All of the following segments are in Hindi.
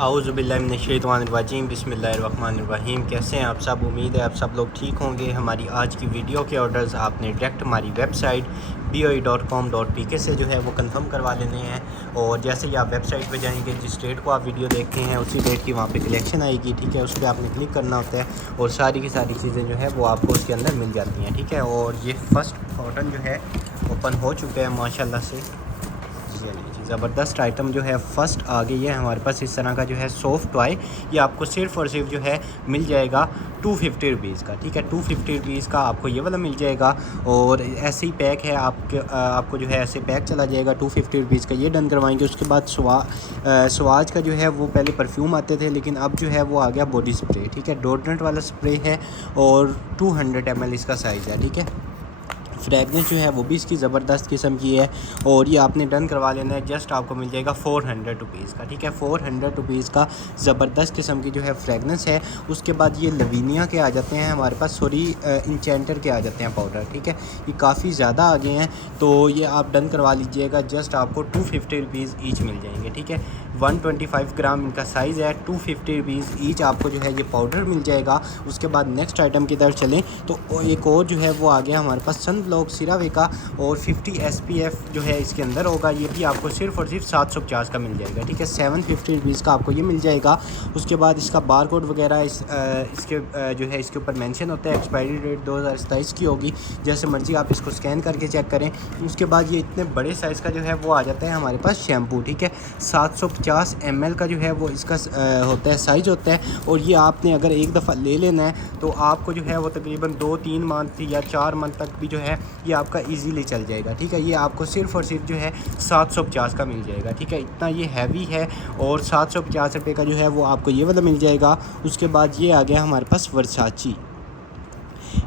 आऊज़ुबिल्लाहिमिनश्शैतानिर्रजीम बिस्मिल्लाहिर्रहमानिर्रहीम। कैसे हैं आप सब? उम्मीद है आप सब लोग ठीक होंगे। हमारी आज की वीडियो के ऑर्डर्स आपने डायरेक्ट हमारी वेबसाइट boe.com.pk से जो है वो कंफर्म करवा लेने हैं। और जैसे ही आप वेबसाइट पे जाएंगे, जिस डेट को आप वीडियो देखते हैं उसी डेट की वहाँ पे कलेक्शन आएगी, ठीक है। उस पर आपने क्लिक करना होता है और सारी की सारी चीज़ें जो है वो आपको उसके अंदर मिल जाती हैं, ठीक है। और ये फ़र्स्ट कॉटन जो है ओपन हो चुका है माशाल्लाह से। ज़बरदस्त आइटम जो है फ़र्स्ट आ गई है हमारे पास। इस तरह का जो है सॉफ्ट टॉय, ये आपको सिर्फ़ और सिर्फ जो है मिल जाएगा 250 रुपीज़ का, ठीक है। 250 रुपीज़ का आपको ये वाला मिल जाएगा। और ऐसे ही पैक है आपको जो है ऐसे पैक चला जाएगा 250 रुपीज़ का। ये डन करवाएंगे। उसके बाद स्वाज का जो है वो पहले परफ्यूम आते थे, लेकिन अब जो है वो आ गया बॉडी स्प्रे, ठीक है। डोडरेंट वाला स्प्रे है और 200 ml इसका साइज़ है, ठीक है। फ्रेगनेंस जो है वो भी इसकी ज़बरदस्त किस्म की है और ये आपने डन करवा लेना है। जस्ट आपको मिल जाएगा 400 रुपीज़ का, ठीक है। 400 रुपीज़ का ज़बरदस्त किस्म की जो है फ्रेगनेंस है। उसके बाद ये लवीनिया के आ जाते हैं हमारे पास, सॉरी इंचेंटर के आ जाते हैं पाउडर, ठीक है। ये काफ़ी ज़्यादा आ गए हैं, तो ये आप डन करवा लीजिएगा। जस्ट आपको 250 रुपीज़ ईच मिल जाएंगे, ठीक है। 125 ग्राम इनका साइज़ है। 250 रुपीज़ ईच आपको जो है ये पाउडर मिल जाएगा। उसके बाद नेक्स्ट आइटम की तरफ चलें तो एक और जो है वो आ गया हमारे पास सनब्लॉक सिरावे का, और 50 SPF जो है इसके अंदर होगा। ये भी आपको सिर्फ़ और सिर्फ 750 का मिल जाएगा, ठीक है। 750 रुपीज़ का आपको ये मिल जाएगा। उसके बाद इसका बार कोड वगैरह इसके जो है इसके ऊपर मेंशन होता है। एक्सपायरी डेट 2027 की होगी। जैसे मर्ज़ी आप इसको स्कैन करके चेक करें। उसके बाद ये इतने बड़े साइज़ का जो है वो आ जाता है हमारे पास शैम्पू, ठीक है। 750 ml का जो है वो इसका होता है, साइज़ होता है। और ये आपने अगर एक दफ़ा ले लेना है तो आपको जो है वो तकरीबन 2-3 मंथ या 4 मंथ तक भी जो है ये आपका इजीली चल जाएगा, ठीक है। ये आपको सिर्फ़ और सिर्फ जो है 750 का मिल जाएगा, ठीक है। इतना ये हैवी है और 750 रुपये का जो है वो आपको ये वाला मिल जाएगा। उसके बाद ये आ गया हमारे पास वर्साची,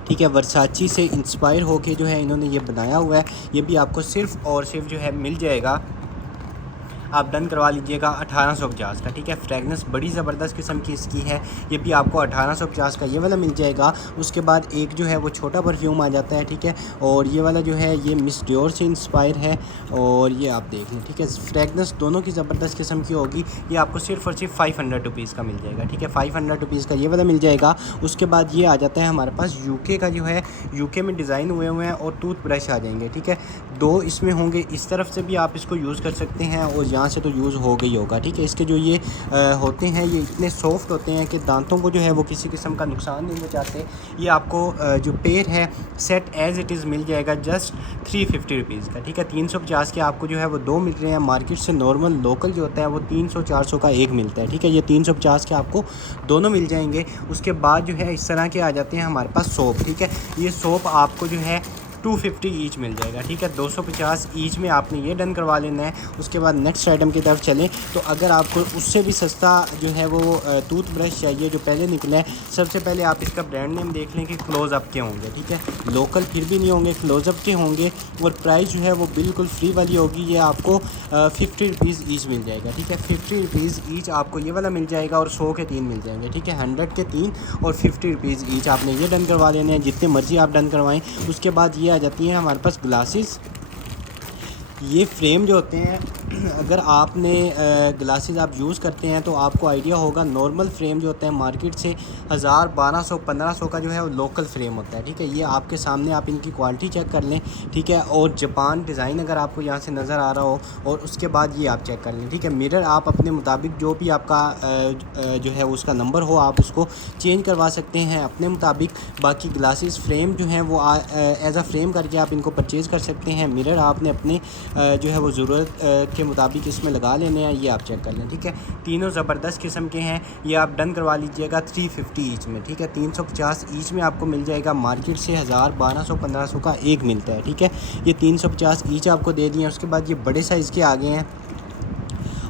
ठीक है। वर्साची से इंस्पायर होके जो है इन्होंने ये बनाया हुआ है। ये भी आपको सिर्फ़ और सिर्फ जो है मिल जाएगा, आप डन करवा लीजिएगा 1850 का, ठीक है। फ्रेगनेंस बड़ी ज़बरदस्त किस्म की इसकी है। ये भी आपको 1850 का ये वाला मिल जाएगा। उसके बाद एक जो है वो छोटा परफ्यूम आ जाता है, ठीक है। और ये वाला जो है ये मिस डियोर से इंस्पायर है और ये आप देख लें, ठीक है। फ्रेगनेंस दोनों की ज़बरदस्त किस्म की होगी। ये आपको सिर्फ़ और सिर्फ 500 रुपीज़ का मिल जाएगा, ठीक है। 500 रुपीज़ का ये वाला मिल जाएगा। उसके बाद ये आ जाता है हमारे पास यूके का, जो है यूके में डिज़ाइन हुए हुए हैं और टूथ ब्रश आ जाएंगे, ठीक है। 2 इसमें होंगे, इस तरफ से भी आप इसको यूज़ कर सकते हैं और यहाँ से तो यूज़ हो गई होगा, ठीक है। इसके जो ये होते हैं ये इतने सॉफ्ट होते हैं कि दांतों को जो है वो किसी किस्म का नुकसान नहीं पहुँचाते। ये आपको जो पेयर है सेट एज़ इट इज़ मिल जाएगा जस्ट 350 रुपीज़ का, ठीक है। 350 के आपको जो है वो 2 मिल रहे हैं। मार्केट से नॉर्मल लोकल जो होता है वो 300-400 का एक मिलता है, ठीक है। ये 350 के आपको दोनों मिल जाएंगे। उसके बाद जो है इस तरह के आ जाते हैं हमारे पास सोप, ठीक है। ये सोप आपको जो है 250 ईच मिल जाएगा, ठीक है। 250 ईच में आपने ये डन करवा लेना है। उसके बाद नेक्स्ट आइटम की तरफ चलें तो अगर आपको उससे भी सस्ता जो है वो टूथ ब्रश चाहिए जो पहले निकला है, सबसे पहले आप इसका ब्रांड नेम देख लें कि क्लोज़अप के होंगे, ठीक है। लोकल फिर भी नहीं होंगे, क्लोज़अप के होंगे। और प्राइस जो है वो बिल्कुल फ्री वाली होगी। ये आपको 50 रुपीज़ ईच मिल जाएगा, ठीक है। 50 रुपीज़ ईच आपको ये वाला मिल जाएगा और 100 के 3 मिल जाएंगे, ठीक है। 100 के 3 और 50 रुपीज़ ईच आपने ये डन करवा लेने हैं। जितने मर्ज़ी आप डन करवाएं। उसके बाद ये आ जाती हैं हमारे पास ग्लासेस। ये फ्रेम जो होते हैं अगर आपने ग्लासेस आप यूज़ करते हैं तो आपको आइडिया होगा। नॉर्मल फ्रेम जो होता है मार्केट से 1000, 1200, 1500 का जो है वो लोकल फ्रेम होता है, ठीक है। ये आपके सामने आप इनकी क्वालिटी चेक कर लें, ठीक है। और जापान डिज़ाइन अगर आपको यहाँ से नज़र आ रहा हो और उसके बाद ये आप चेक कर लें, ठीक है। मिरर आप अपने मुताबिक जो भी आपका जो है उसका नंबर हो आप उसको चेंज करवा सकते हैं अपने मुताबिक। बाकी ग्लासेस फ्रेम जो हैं वो एज अ फ्रेम करके आप इनको परचेज़ कर सकते हैं। मिरर आपने अपने जो है वो ज़रूरत के मुताबिक इसमें लगा लेने हैं। ये आप चेक कर लें, ठीक है। तीनों ज़बरदस्त किस्म के हैं। ये आप डन करवा लीजिएगा 350 ईच में, ठीक है। 350 ईच में आपको मिल जाएगा। मार्केट से 1000, 1200, 1500 का एक मिलता है, ठीक है। ये 350 ईच आपको दे दिए। उसके बाद ये बड़े साइज़ के आ गए हैं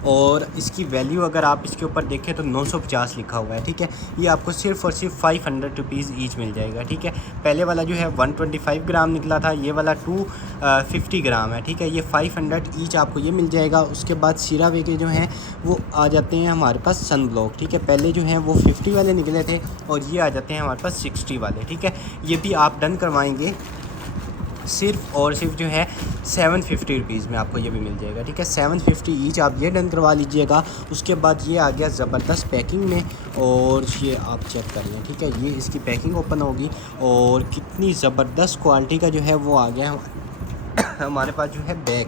और इसकी वैल्यू अगर आप इसके ऊपर देखें तो 950 लिखा हुआ है, ठीक है। ये आपको सिर्फ़ और सिर्फ 500 रुपीज़ ईच मिल जाएगा, ठीक है। पहले वाला जो है 125 ग्राम निकला था, ये वाला 250 ग्राम है, ठीक है। ये 500 ईच आपको ये मिल जाएगा। उसके बाद सीरावे के जो हैं वो आ जाते हैं हमारे पास सन ब्लॉक, ठीक है। पहले जो हैं वो 50 वाले निकले थे और ये आ जाते हैं हमारे पास 60 वाले, ठीक है। ये भी आप डन करवाएंगे सिर्फ और सिर्फ जो है 750 रुपीज़ में आपको ये भी मिल जाएगा, ठीक है। 750 ईच आप ये डन करवा लीजिएगा। उसके बाद ये आ गया ज़बरदस्त पैकिंग में, और ये आप चेक कर लें, ठीक है। ये इसकी पैकिंग ओपन होगी और कितनी ज़बरदस्त क्वालिटी का जो है वो आ गया हमारे पास जो है बैग,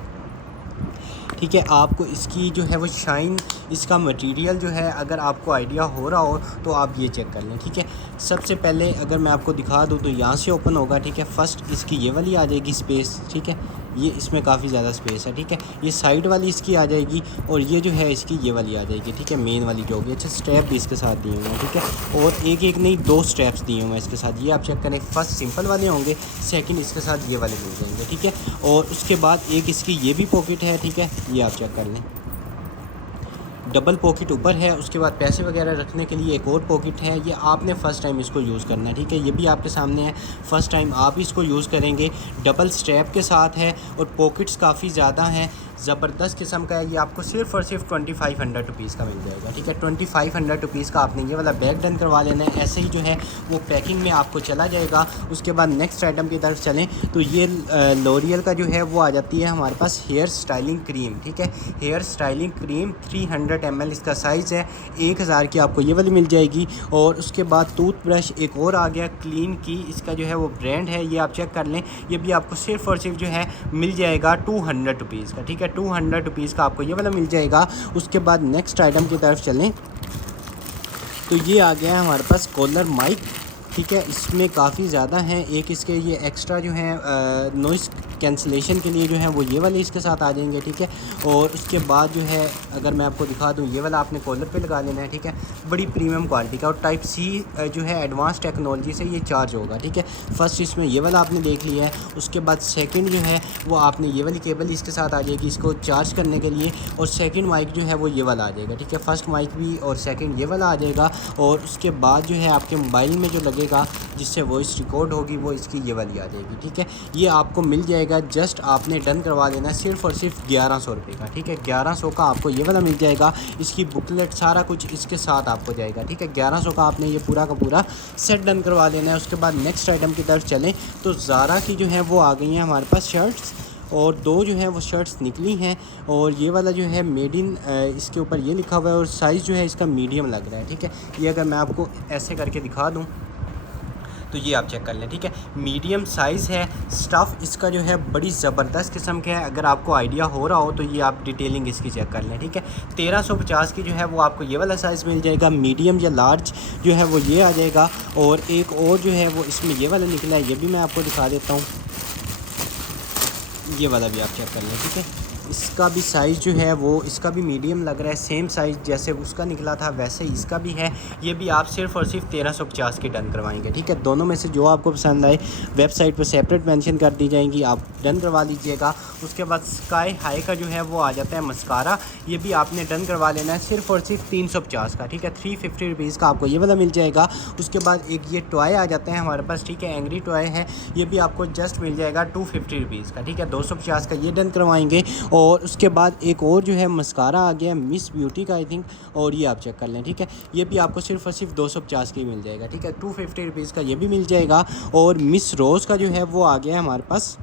ठीक है। आपको इसकी जो है वो शाइन, इसका मटेरियल जो है अगर आपको आइडिया हो रहा हो तो आप ये चेक कर लें, ठीक है। सबसे पहले अगर मैं आपको दिखा दूँ तो यहाँ से ओपन होगा, ठीक है। फर्स्ट इसकी ये वाली आ जाएगी स्पेस, ठीक है। ये इसमें काफ़ी ज़्यादा स्पेस है, ठीक है। ये साइड वाली इसकी आ जाएगी और ये जो है इसकी ये वाली आ जाएगी, ठीक है, मेन वाली जो होगी। अच्छा, स्ट्रैप भी इसके साथ दिए हुए हैं, ठीक है। और एक एक नहीं 2 स्ट्रैप्स दिए हुए हैं इसके साथ, ये आप चेक करें। फर्स्ट सिंपल वाले होंगे, सेकंड इसके साथ ये वाले मिल जाएंगे, ठीक है। और उसके बाद एक इसकी ये भी पॉकेट है, ठीक है, ये आप चेक कर लें। डबल पॉकेट ऊपर है। उसके बाद पैसे वगैरह रखने के लिए एक और पॉकेट है। ये आपने फ़र्स्ट टाइम इसको यूज़ करना है, ठीक है। ये भी आपके सामने है, फ़र्स्ट टाइम आप इसको यूज़ करेंगे। डबल स्ट्रैप के साथ है और पॉकेट्स काफ़ी ज़्यादा हैं, ज़बरदस्त किस्म का है। ये आपको सिर्फ़ और सिर्फ 2500 रुपीज़ का मिल जाएगा, ठीक है। 2500 रुपीज़ का आपने ये वाला बैग डन करवा लेना है। ऐसे ही जो है वो पैकिंग में आपको चला जाएगा। उसके बाद नेक्स्ट आइटम की तरफ चलें तो ये लॉरियल का जो है वो आ जाती है हमारे पास हेयर स्टाइलिंग क्रीम, ठीक है। हेयर स्टाइलिंग क्रीम 300 ml इसका साइज़ है, 1000 की आपको ये वाली मिल जाएगी। और उसके बाद टूथब्रश एक और आ गया क्लीन की, इसका जो है वो ब्रांड है, ये आप चेक कर लें। ये भी आपको सिर्फ़ और सिर्फ जो है मिल जाएगा 200 रुपीज़ का, ठीक है। 200 रुपीज़ का आपको ये वाला मिल जाएगा। उसके बाद नेक्स्ट आइटम की तरफ चलें तो ये आ गया है हमारे पास कॉलर माइक, ठीक है। इसमें काफ़ी ज़्यादा हैं। एक इसके ये एक्स्ट्रा जो है नॉइस कैंसलेशन के लिए जो है वो ये वाले इसके साथ आ जाएंगे, ठीक है। और उसके बाद जो है अगर मैं आपको दिखा दूँ, ये वाला आपने कॉलर पे लगा लेना है, ठीक है। बड़ी प्रीमियम क्वालिटी का और टाइप सी जो है एडवांस टेक्नोलॉजी से ये चार्ज होगा, ठीक है। फर्स्ट इसमें ये वाला आपने देख लिया है। उसके बाद सेकंड जो है वो आपने ये वाली केबल इसके साथ आ जाएगी इसको चार्ज करने के लिए। और सेकंड माइक जो है वो ये वाला आ जाएगा, ठीक है। फर्स्ट माइक भी और सेकंड ये वाला आ जाएगा। और उसके बाद जो है आपके मोबाइल में जो लगेगा जिससे वॉइस रिकॉर्ड होगी वो इसकी ये वाली आ जाएगी, ठीक है। ये आपको मिल जाएगा, जस्ट आपने डन करवा देना है सिर्फ़ और सिर्फ 1100 रुपये का, ठीक है। 1100 का आपको ये वाला मिल जाएगा। इसकी बुकलेट सारा कुछ इसके साथ आपको जाएगा, ठीक है। 1100 का आपने ये पूरा का पूरा सेट डन करवा देना है। उसके बाद नेक्स्ट आइटम की तरफ चलें तो ज़ारा की जो है वो आ गई हैं हमारे पास शर्ट्स, और 2 जो है वो शर्ट्स निकली हैं। और ये वाला जो है मेड इन इसके ऊपर ये लिखा हुआ है और साइज़ जो है इसका मीडियम लग रहा है, ठीक है। ये अगर मैं आपको ऐसे करके दिखा दूँ तो ये आप चेक कर लें, ठीक है। मीडियम साइज़ है। स्टफ़ इसका जो है बड़ी ज़बरदस्त किस्म का है। अगर आपको आइडिया हो रहा हो तो ये आप डिटेलिंग इसकी चेक कर लें, ठीक है। 1350 की जो है वो आपको ये वाला साइज़ मिल जाएगा। मीडियम या लार्ज जो है वो ये आ जाएगा। और एक और जो है वो इसमें ये वाला निकला है, ये भी मैं आपको दिखा देता हूँ। ये वाला भी आप चेक कर लें, ठीक है। इसका भी साइज़ जो है वो इसका भी मीडियम लग रहा है। सेम साइज़ जैसे उसका निकला था वैसे ही इसका भी है। ये भी आप सिर्फ़ और सिर्फ 1350 की डन करवाएंगे, ठीक है। दोनों में से जो आपको पसंद आए वेबसाइट पर सेपरेट मेंशन कर दी जाएंगी, आप डन करवा लीजिएगा। उसके बाद स्काई हाई का जो है वो आ जाता है मस्कारा, ये भी आपने डन करवा लेना है सिर्फ़ और सिर्फ 350 का, ठीक है। 350 रुपीज़ का आपको ये वाला मिल जाएगा। उसके बाद एक ये टॉय आ जाता है हमारे पास, ठीक है, एंग्री टॉय है। ये भी आपको जस्ट मिल जाएगा 250 रुपीज़ का, ठीक है। 250 का ये डन करवाएंगे। और उसके बाद एक और जो है मस्कारा आ गया मिस ब्यूटी का आई थिंक, और ये आप चेक कर लें, ठीक है। ये भी आपको सिर्फ़ और सिर्फ 250 की मिल जाएगा, ठीक है। 250 रुपीज़ का ये भी मिल जाएगा। और मिस रोज़ का जो है वो आ गया हमारे पास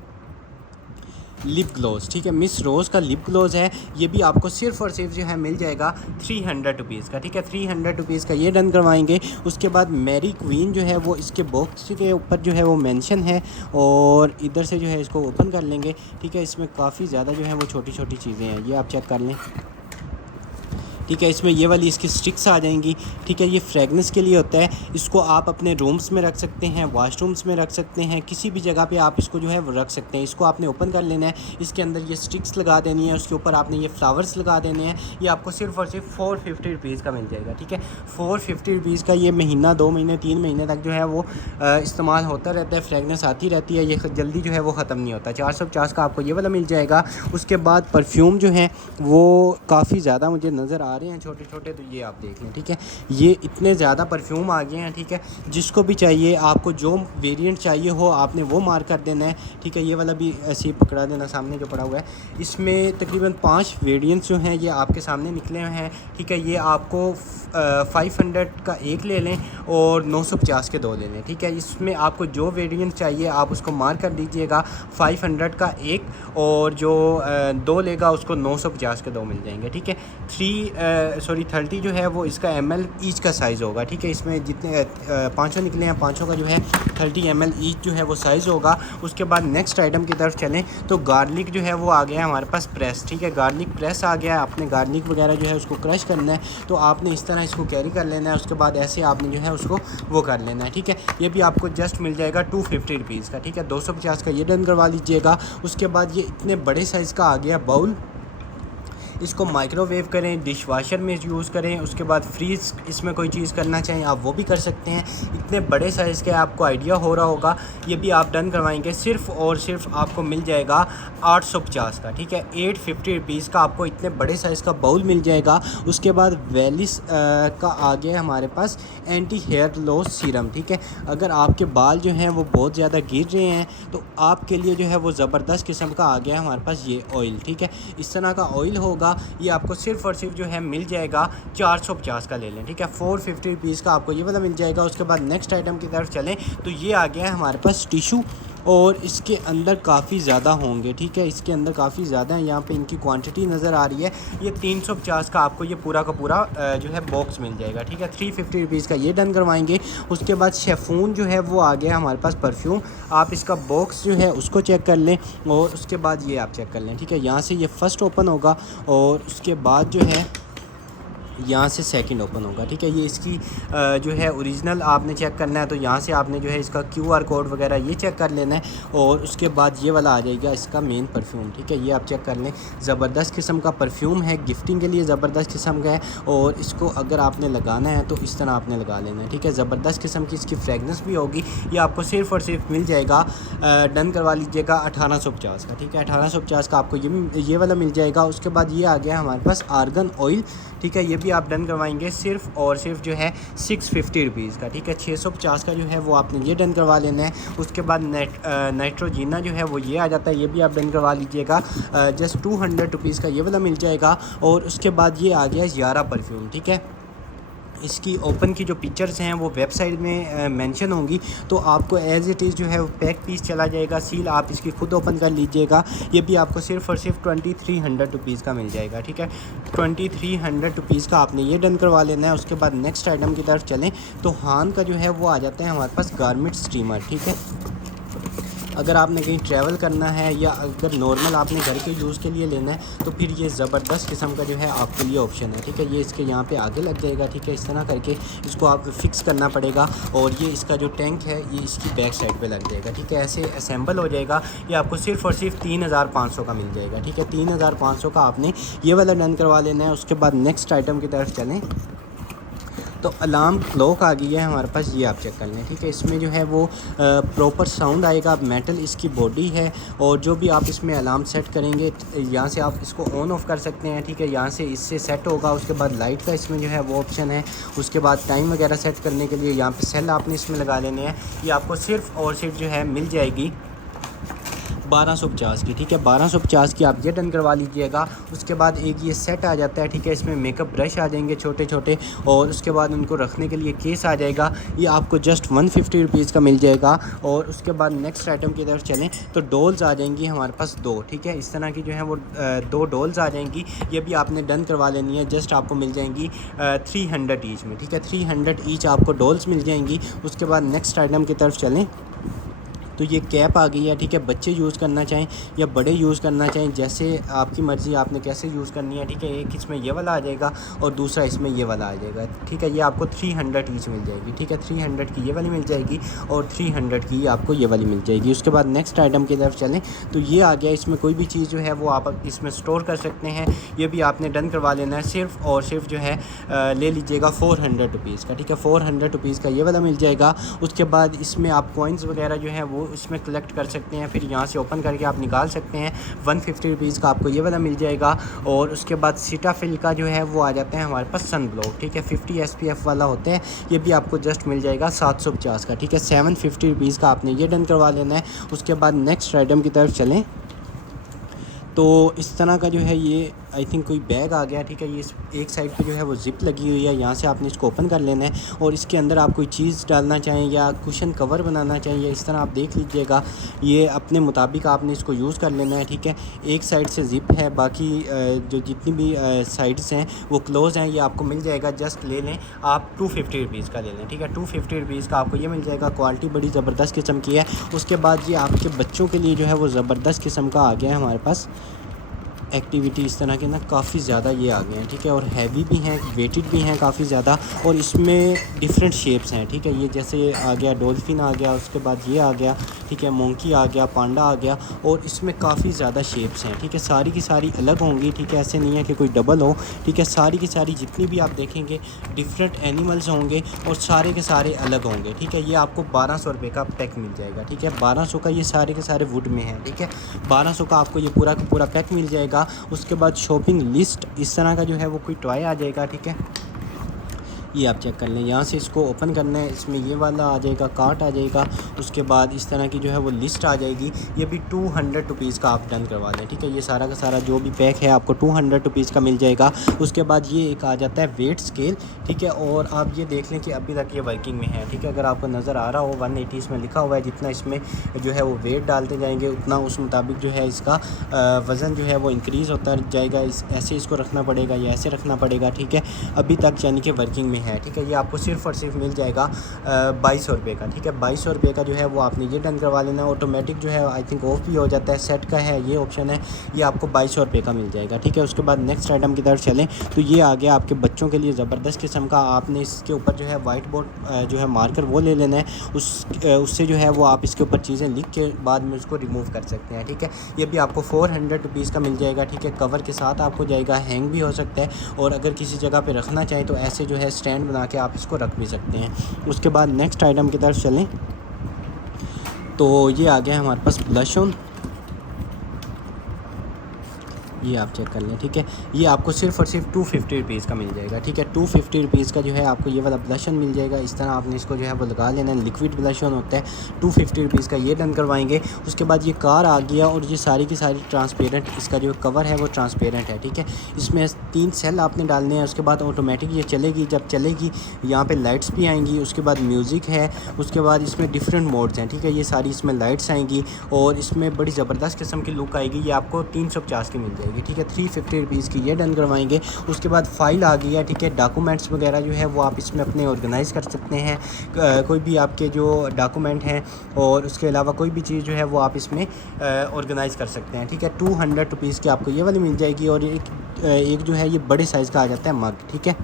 लिप ग्लोज़, ठीक है। मिस रोज़ का लिप ग्लोज़ है। ये भी आपको सिर्फ़ और सिर्फ जो है मिल जाएगा 300 रुपीज़ का, ठीक है। 300 रुपीज़ का ये डन करवाएंगे। उसके बाद मैरी क्वीन जो है वो इसके बॉक्स के ऊपर जो है वो मेंशन है। और इधर से जो है इसको ओपन कर लेंगे, ठीक है। इसमें काफ़ी ज़्यादा जो है वो छोटी छोटी चीज़ें हैं, ये आप चेक कर लें, ठीक है। इसमें ये वाली इसकी स्टिक्स आ जाएंगी, ठीक है। ये फ्रेगनेंस के लिए होता है। इसको आप अपने रूम्स में रख सकते हैं, वॉशरूम्स में रख सकते हैं, किसी भी जगह पे आप इसको जो है वो रख सकते हैं। इसको आपने ओपन कर लेना है, इसके अंदर ये स्टिक्स लगा देनी है, उसके ऊपर आपने ये फ्लावर्स लगा देने हैं। ये आपको सिर्फ़ और सिर्फ 450 रुपीज़ का मिल जाएगा, ठीक है। 450 रुपीज़ का ये महीना 2 महीने 3 महीने तक जो है वो इस्तेमाल होता रहता है, फ्रेगनेंस आती रहती है, ये जल्दी जो है वो ख़त्म नहीं होता। 450 का आपको ये वाला मिल जाएगा। उसके बाद परफ्यूम जो है वो काफ़ी ज़्यादा मुझे नज़र आ रहे हैं छोटे छोटे, तो ये आप देख लें, ठीक है। ये इतने ज़्यादा परफ्यूम आ गए हैं, ठीक है। जिसको भी चाहिए, आपको जो वेरिएंट चाहिए हो आपने वो मार्क कर देना है, ठीक है। ये वाला भी ऐसे ही पकड़ा देना, सामने जो पड़ा हुआ है। इसमें तकरीबन 5 वेरिएंट्स जो हैं ये आपके सामने निकले हुए हैं, ठीक है। ये आपको 500 का एक ले लें और 950 के 2 ले लें, ठीक है। इसमें आपको जो वेरिएंट चाहिए आप उसको मार्क कर दीजिएगा, 500 का एक, और जो 2 लेगा उसको 950 के 2 मिल जाएंगे, ठीक है। 30 जो है वो इसका ml ईच का साइज़ होगा, ठीक है। इसमें जितने 500 निकले हैं, 500 का जो है 30 ml ईच जो है वो साइज़ होगा। उसके बाद नेक्स्ट आइटम की तरफ चलें तो गार्लिक जो है वो आ गया है हमारे पास प्रेस, ठीक है। गार्लिक प्रेस आ गया है। आपने गार्लिक वगैरह जो है उसको क्रश करना है, तो आपने इस तरह इसको कैरी कर लेना है। उसके बाद ऐसे आपने जो है उसको वो कर लेना है, ठीक है। ये भी आपको जस्ट मिल जाएगा 250 रुपीज़ का, ठीक है। 250 का ये डन करवा लीजिएगा। उसके बाद ये इतने बड़े साइज़ का आ गया बाउल, इसको माइक्रोवेव करें, डिश वाशर में यूज़ करें। उसके बाद फ्रीज़ इसमें कोई चीज़ करना चाहें आप वो भी कर सकते हैं। इतने बड़े साइज़ के आपको आइडिया हो रहा होगा। ये भी आप डन करवाएंगे, सिर्फ़ और सिर्फ आपको मिल जाएगा 850 का, ठीक है। 850 रुपीज़ का आपको इतने बड़े साइज़ का बाउल मिल जाएगा। उसके बाद वेलिस का आ गया हमारे पास एंटी हेयर लॉस सीरम, ठीक है। अगर आपके बाल जो हैं वो बहुत ज़्यादा गिर रहे हैं तो आपके लिए जो है वो ज़बरदस्त किस्म का आ गया है हमारे पास ये ऑयल, ठीक है। इस तरह का ऑयल होगा, ये आपको सिर्फ़ और सिर्फ जो है मिल जाएगा 450 का ले लें, ठीक है। 450 रुपीज़ का आपको ये वाला मिल जाएगा। उसके बाद नेक्स्ट आइटम की तरफ चलें तो ये आ गया है हमारे पास टिशू, और इसके अंदर काफ़ी ज़्यादा होंगे, ठीक है। इसके अंदर काफ़ी ज़्यादा है, यहाँ पे इनकी क्वांटिटी नज़र आ रही है। ये 350 का आपको ये पूरा का पूरा जो है बॉक्स मिल जाएगा, ठीक है। 350 रुपीज़ का ये डन करवाएंगे। उसके बाद शेफून जो है वो आ गया हमारे पास परफ्यूम। आप इसका बॉक्स जो है उसको चेक कर लें और उसके बाद ये आप चेक कर लें, ठीक है। यहाँ से ये फ़र्स्ट ओपन होगा और उसके बाद जो है यहाँ से सेकंड ओपन होगा, ठीक है। ये इसकी जो है ओरिजिनल आपने चेक करना है, तो यहाँ से आपने जो है इसका QR कोड वगैरह ये चेक कर लेना है। और उसके बाद ये वाला आ जाएगा इसका मेन परफ्यूम, ठीक है। ये आप चेक कर लें, ज़बरदस्त किस्म का परफ्यूम है, गिफ्टिंग के लिए ज़बरदस्त किस्म का है। और इसको अगर आपने लगाना है तो इस तरह आपने लगा लेना है, ठीक है। ज़बरदस्त किस्म की इसकी फ्रेगनेंस भी होगी। ये आपको सिर्फ़ और सिर्फ मिल जाएगा, डन करवा लीजिएगा 1850 का, ठीक है। 1850 का आपको ये वाला मिल जाएगा। उसके बाद ये आ गया हमारे पास आर्गन ऑयल, ठीक है। ये भी आप डन करवाएंगे सिर्फ़ और सिर्फ जो है 650 रुपीज़ का, ठीक है। 650 का जो है वो आपने ये डन करवा लेना है। उसके बाद नाइट्रोजीना जो है वो ये आ जाता है, ये भी आप डन करवा लीजिएगा। जस्ट 200 रुपीज़ का ये वाला मिल जाएगा। और उसके बाद ये आ गया यारा परफ्यूम, ठीक है। इसकी ओपन की जो पिक्चर्स हैं वो वेबसाइट में मेंशन होंगी, तो आपको एज़ इट इज़ जो है वो पैक पीस चला जाएगा। सील आप इसकी ख़ुद ओपन कर लीजिएगा। ये भी आपको सिर्फ़ और सिर्फ 2300 रुपीज़ का मिल जाएगा, ठीक है। 2300 रुपीज़ का आपने ये डन करवा लेना है। उसके बाद नेक्स्ट आइटम की तरफ चलें तो हान का जो है वो आ जाता है हमारे पास गारमेंट स्टीमर, ठीक है। अगर आपने कहीं ट्रैवल करना है या अगर नॉर्मल आपने घर के यूज़ के लिए लेना है तो फिर ये ज़बरदस्त किस्म का जो है आपके लिए ऑप्शन है, ठीक है। ये इसके यहाँ पे आगे लग जाएगा, ठीक है। इस तरह करके इसको आप फिक्स करना पड़ेगा और ये इसका जो टैंक है ये इसकी बैक साइड पे लग जाएगा, ठीक है। ऐसे असेंबल हो जाएगा। ये आपको सिर्फ़ और सिर्फ 3500 का मिल जाएगा, ठीक है। 3500 का आपने ये वाला डन करवा लेना है। उसके बाद नेक्स्ट आइटम की तरफ चलें तो अलार्म क्लॉक आ गई है हमारे पास, ये आप चेक कर लें, ठीक है। इसमें जो है वो प्रॉपर साउंड आएगा। मेटल इसकी बॉडी है और जो भी आप इसमें अलार्म सेट करेंगे यहाँ से आप इसको ऑन ऑफ़ कर सकते हैं, ठीक है। यहाँ से इससे सेट होगा। उसके बाद लाइट का इसमें जो है वो ऑप्शन है। उसके बाद टाइम वगैरह सेट करने के लिए यहाँ पे सेल आपने इसमें लगा लेने हैं। ये आपको सिर्फ़ और सिर्फ जो है मिल जाएगी 1250 की, ठीक है। 1250 की आप ये डन करवा लीजिएगा। उसके बाद एक ये सेट आ जाता है, ठीक है। इसमें मेकअप ब्रश आ जाएंगे छोटे छोटे और उसके बाद उनको रखने के लिए केस आ जाएगा। ये आपको जस्ट 150 रुपीज़ का मिल जाएगा। और उसके बाद नेक्स्ट आइटम की तरफ चलें तो डॉल्स आ जाएंगी हमारे पास 2, ठीक है। इस तरह की जो है वो 2 डॉल्स आ जाएंगी। ये भी आपने डन करवा लेनी है। जस्ट आपको मिल जाएंगी 300 ईच में, ठीक है। 300 ईच आपको डॉल्स मिल जाएंगी। उसके बाद नेक्स्ट आइटम की तरफ चलें तो ये कैप आ गई है, ठीक है। बच्चे यूज़ करना चाहें या बड़े यूज़ करना चाहें, जैसे आपकी मर्ज़ी, आपने कैसे यूज़ करनी है, ठीक है। एक इसमें ये वाला आ जाएगा और दूसरा इसमें ये वाला आ जाएगा, ठीक है। ये आपको 300 ईच मिल जाएगी, ठीक है। 300 की ये वाली मिल जाएगी और 300 की आपको ये वाली मिल जाएगी। उसके बाद नेक्स्ट आइटम की तरफ चलें तो ये आ गया। इसमें कोई भी चीज़ जो है वो आप इसमें स्टोर कर सकते हैं। ये भी आपने डन करवा लेना है। सिर्फ़ और सिर्फ जो है ले लीजिएगा 400 रुपीज़ का, ठीक है। 400 रुपीज़ का ये वाला मिल जाएगा। उसके बाद इसमें आप कॉइन्स वगैरह जो है वो उसमें कलेक्ट कर सकते हैं, फिर यहाँ से ओपन करके आप निकाल सकते हैं। 150 रुपीज़ का आपको ये वाला मिल जाएगा। और उसके बाद सीटाफिल का जो है वो आ जाता है हमारे पास सन ब्लॉक, ठीक है, 50 SPF वाला होते हैं। ये भी आपको जस्ट मिल जाएगा 750 का, ठीक है। 750 रुपीज़ का आपने ये डन करवा लेना है। उसके बाद नेक्स्ट आइटम की तरफ चलें तो इस तरह का जो है ये आई थिंक कोई बैग आ गया, ठीक है। ये एक साइड पे जो है वो ज़िप लगी हुई है, यहाँ से आपने इसको ओपन कर लेना है और इसके अंदर आप कोई चीज़ डालना चाहें या कुशन कवर बनाना चाहें या इस तरह आप देख लीजिएगा, ये अपने मुताबिक आपने इसको यूज़ कर लेना है, ठीक है। एक साइड से ज़िप है, बाकी जो जितनी भी साइड्स हैं वो क्लोज़ हैं। ये आपको मिल जाएगा, जस्ट ले लें आप 250 रुपीज़ का ले लें, ठीक है। 250 रुपीज़ का आपको ये मिल जाएगा। क्वालिटी बड़ी ज़बरदस्त किस्म की है। उसके बाद ये आपके बच्चों के लिए जो है वो ज़बरदस्त किस्म का आ गया है हमारे पास एक्टिविटी इस तरह के ना, काफ़ी ज़्यादा ये आ गए हैं, ठीक है। और हैवी भी हैं, वेटेड भी हैं काफ़ी ज़्यादा, और इसमें डिफरेंट शेप्स हैं, ठीक है। ये जैसे आ गया डॉल्फिन आ गया, उसके बाद ये आ गया, ठीक है, मोंकी आ गया, पांडा आ गया, और इसमें काफ़ी ज़्यादा शेप्स हैं, ठीक है। सारी की सारी अलग होंगी, ठीक है, ऐसे नहीं है कि कोई डबल हो, ठीक है। सारी की सारी जितनी भी आप देखेंगे डिफरेंट एनिमल्स होंगे और सारे के सारे अलग होंगे, ठीक है। ये आपको 1200 रुपये का पैक मिल जाएगा, ठीक है। 1200 का ये सारे के सारे वुड में हैं, ठीक है। 1200 का आपको ये पूरा का पूरा पैक मिल जाएगा। उसके बाद शॉपिंग लिस्ट इस तरह का जो है वो कोई टॉय आ जाएगा, ठीक है। ये आप चेक कर लें, यहाँ से इसको ओपन करना है, इसमें ये वाला आ जाएगा, कार्ट आ जाएगा। उसके बाद इस तरह की जो है वो लिस्ट आ जाएगी। ये भी 200 रुपीज़ का आप डन करवा लें, ठीक है। ये सारा का सारा जो भी पैक है आपको 200 रुपीज़ का मिल जाएगा। उसके बाद ये एक आ जाता है वेट स्केल, ठीक है। और आप ये देख लें कि अभी तक ये वर्किंग में है, ठीक है। अगर आपको नज़र आ रहा हो 180 इसमें लिखा हुआ है। जितना इसमें जो है वो वेट डालते जाएंगे उतना उस मुताबिक जो है इसका वज़न जो है वो इंक्रीज़ होता जाएगा। ऐसे इसको रखना पड़ेगा या ऐसे रखना पड़ेगा, ठीक है। अभी तक यानी कि वर्किंग में है, ठीक है। ये आपको सिर्फ़ और सिर्फ मिल जाएगा 2200 रुपये का, ठीक है। 2200 रुपये का जो है वो आपने ये डन करवा लेना है। ऑटोमेटिक जो है आई थिंक ऑफ भी हो जाता है, सेट का है ये ऑप्शन है। ये आपको 2200 रुपये का मिल जाएगा, ठीक है। उसके बाद नेक्स्ट आइटम की तरफ चलें तो ये आ गया आपके बच्चों के लिए ज़बरदस्त किस्म का। आपने इसके ऊपर जो है वाइट बोर्ड जो है मार्कर वो ले लेना है, उससे जो है वो आप इसके ऊपर चीज़ें लिख के बाद में उसको रिमूव कर सकते हैं, ठीक है। ये भी आपको 400 रुपीज़ का मिल जाएगा, ठीक है। कवर के साथ आपको जाएगा, हैंग भी हो सकता है, और अगर किसी जगह पे रखना चाहें तो ऐसे जो है स्टैंड बना के आप इसको रख भी सकते हैं। उसके बाद नेक्स्ट आइटम की तरफ चलें तो ये आ गया है हमारे पास ब्लश ऑन। ये आप चेक कर लें, ठीक है। ये आपको सिर्फ़ और सिर्फ 250 रुपीज़ का मिल जाएगा, ठीक है। 250 रुपीज़ का जो है आपको ये वाला ब्लश ऑन मिल जाएगा। इस तरह आपने इसको जो है वो लगा लेना है, लिक्विड ब्लश ऑन होता है। 250 रुपीज़ का ये डन करवाएंगे। उसके बाद ये कार आ गया और ये सारी की सारी ट्रांसपेरेंट, इसका जो कवर है वो ट्रांसपेरेंट है, ठीक है। इसमें 3 सेल आपने डालने हैं। उसके बाद ऑटोमेटिक ये चलेगी, जब चलेगी यहाँ पर लाइट्स भी आएँगी। उसके बाद म्यूज़िक है। उसके बाद इसमें डिफरेंट मोड्स हैं, ठीक है। ये सारी इसमें लाइट्स आएँगी और इसमें बड़ी ज़बरदस्त किस्म की लुक आएगी। ये आपको 350 की मिल जाएगी, ठीक है। 350 रुपीज़ की ये डन करवाएंगे। उसके बाद फ़ाइल आ गई है, ठीक है। डॉक्यूमेंट्स वगैरह जो है वो आप इसमें अपने ऑर्गेनाइज़ कर सकते हैं, कोई भी आपके जो डॉक्यूमेंट हैं, और उसके अलावा कोई भी चीज़ जो है वो आप इसमें ऑर्गेनाइज़ कर सकते हैं, ठीक है। 200 रुपीज़ की आपको ये वाली मिल जाएगी। और एक जो है ये बड़े साइज़ का आ जाता है मग, ठीक है।